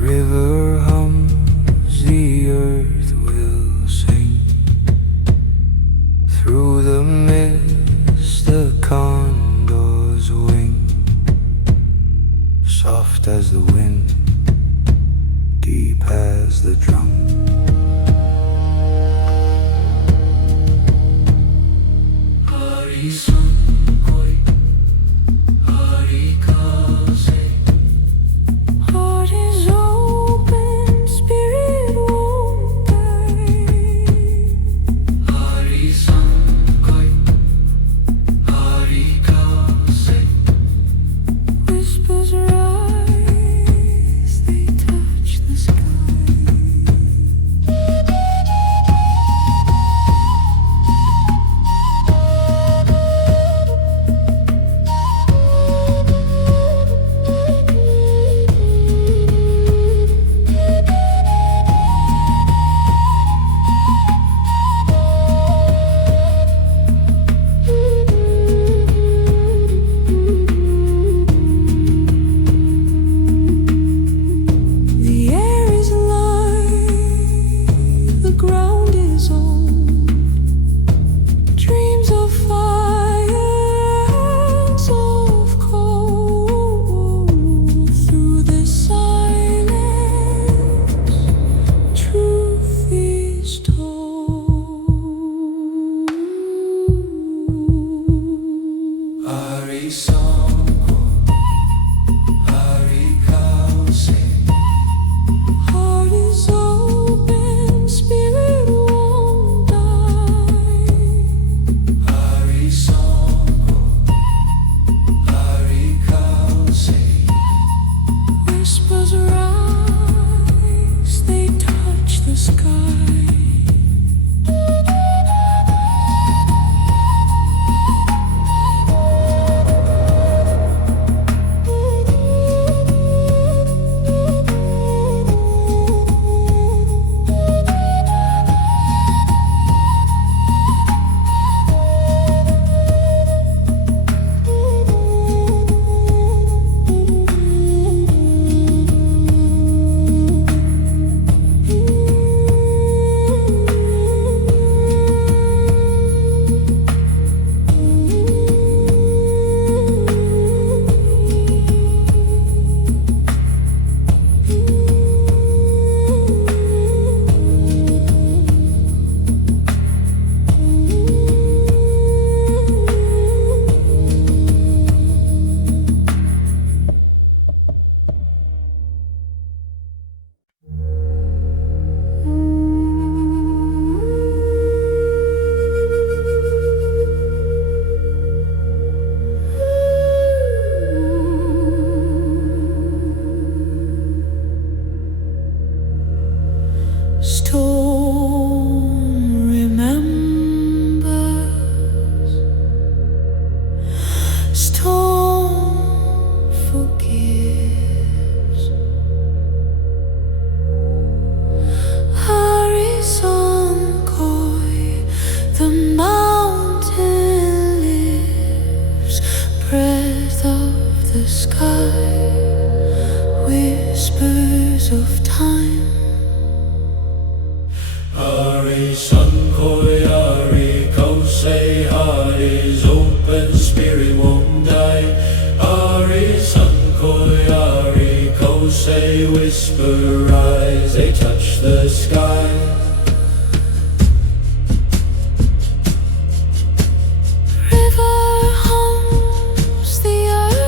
River hums, the earth will sing. Through the mist, the condors wing. Soft as the wind, deep as the drum. Hari San Koi, Hari Kause. Heart is open, spirit won't die. Hari San Koi, Hari Kause. Whispers rise, they touch the sky. The air is light, the ground is old. Dreams of fire, hands of cold. Through the silence, truth is told. Hari San Koi, Hari Kause. Heart is open, spirit won't die. Hari San Koi, Hari Kause. Whispers rise, they touch the sky. Storm remembers, storm forgives. Horizon Koi, the mountain lives, breath of the sky, whispers of time. Hari San Koi, Hari Kause. Heart is open, spirit won't die. Hari San Koi, Hari Kause. Whisper rise, they touch the sky. River hums, the earth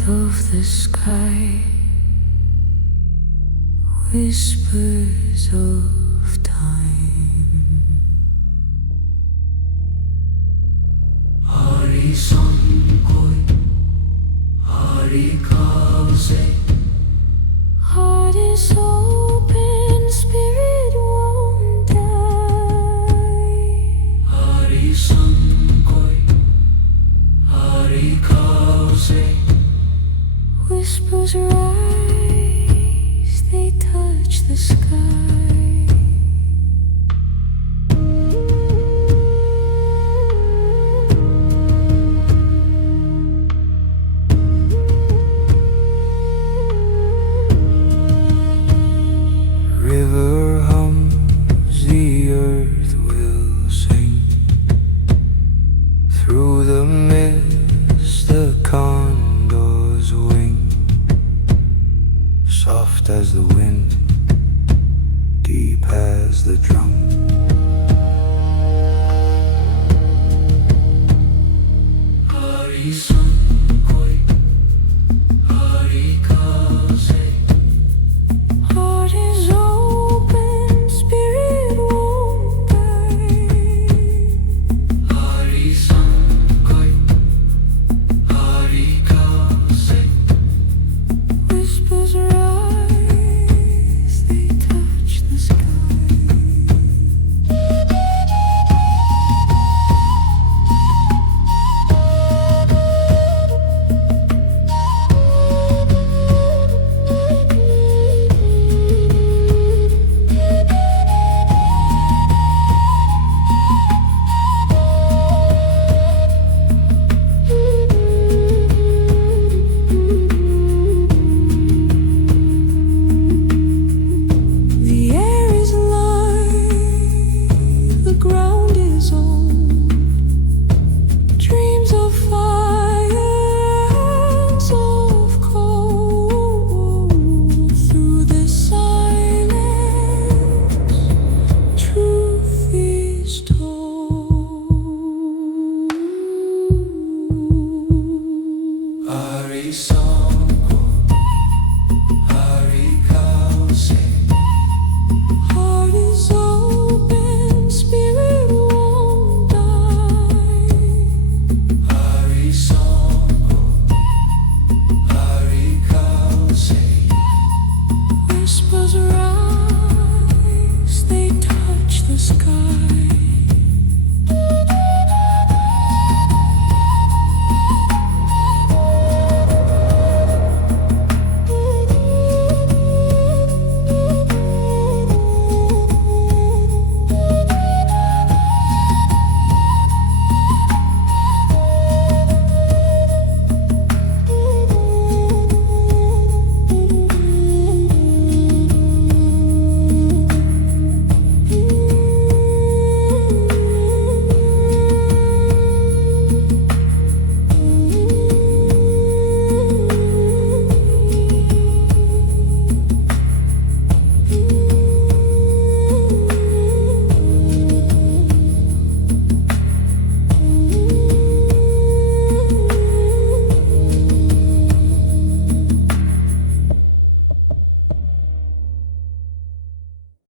earth of the sky, whispers of time. Hari San Koi, Hari Kause. Heart is open, spirit won't die. Hari San Koi, Hari Kause. Whispers rise, they touch the sky. River hums, the earth will sing. Through the mist, the condors wing. Soft as the wind, deep as the drum. Hari San Koi, Hari Kause. Heart is open, spirit won't die. Hari San Koi, Hari Kause. Whispers rise, they touch the sky. The air is light, the ground is old. Dreams of fire, hands of cold. Through the silence, truth is told. Hari San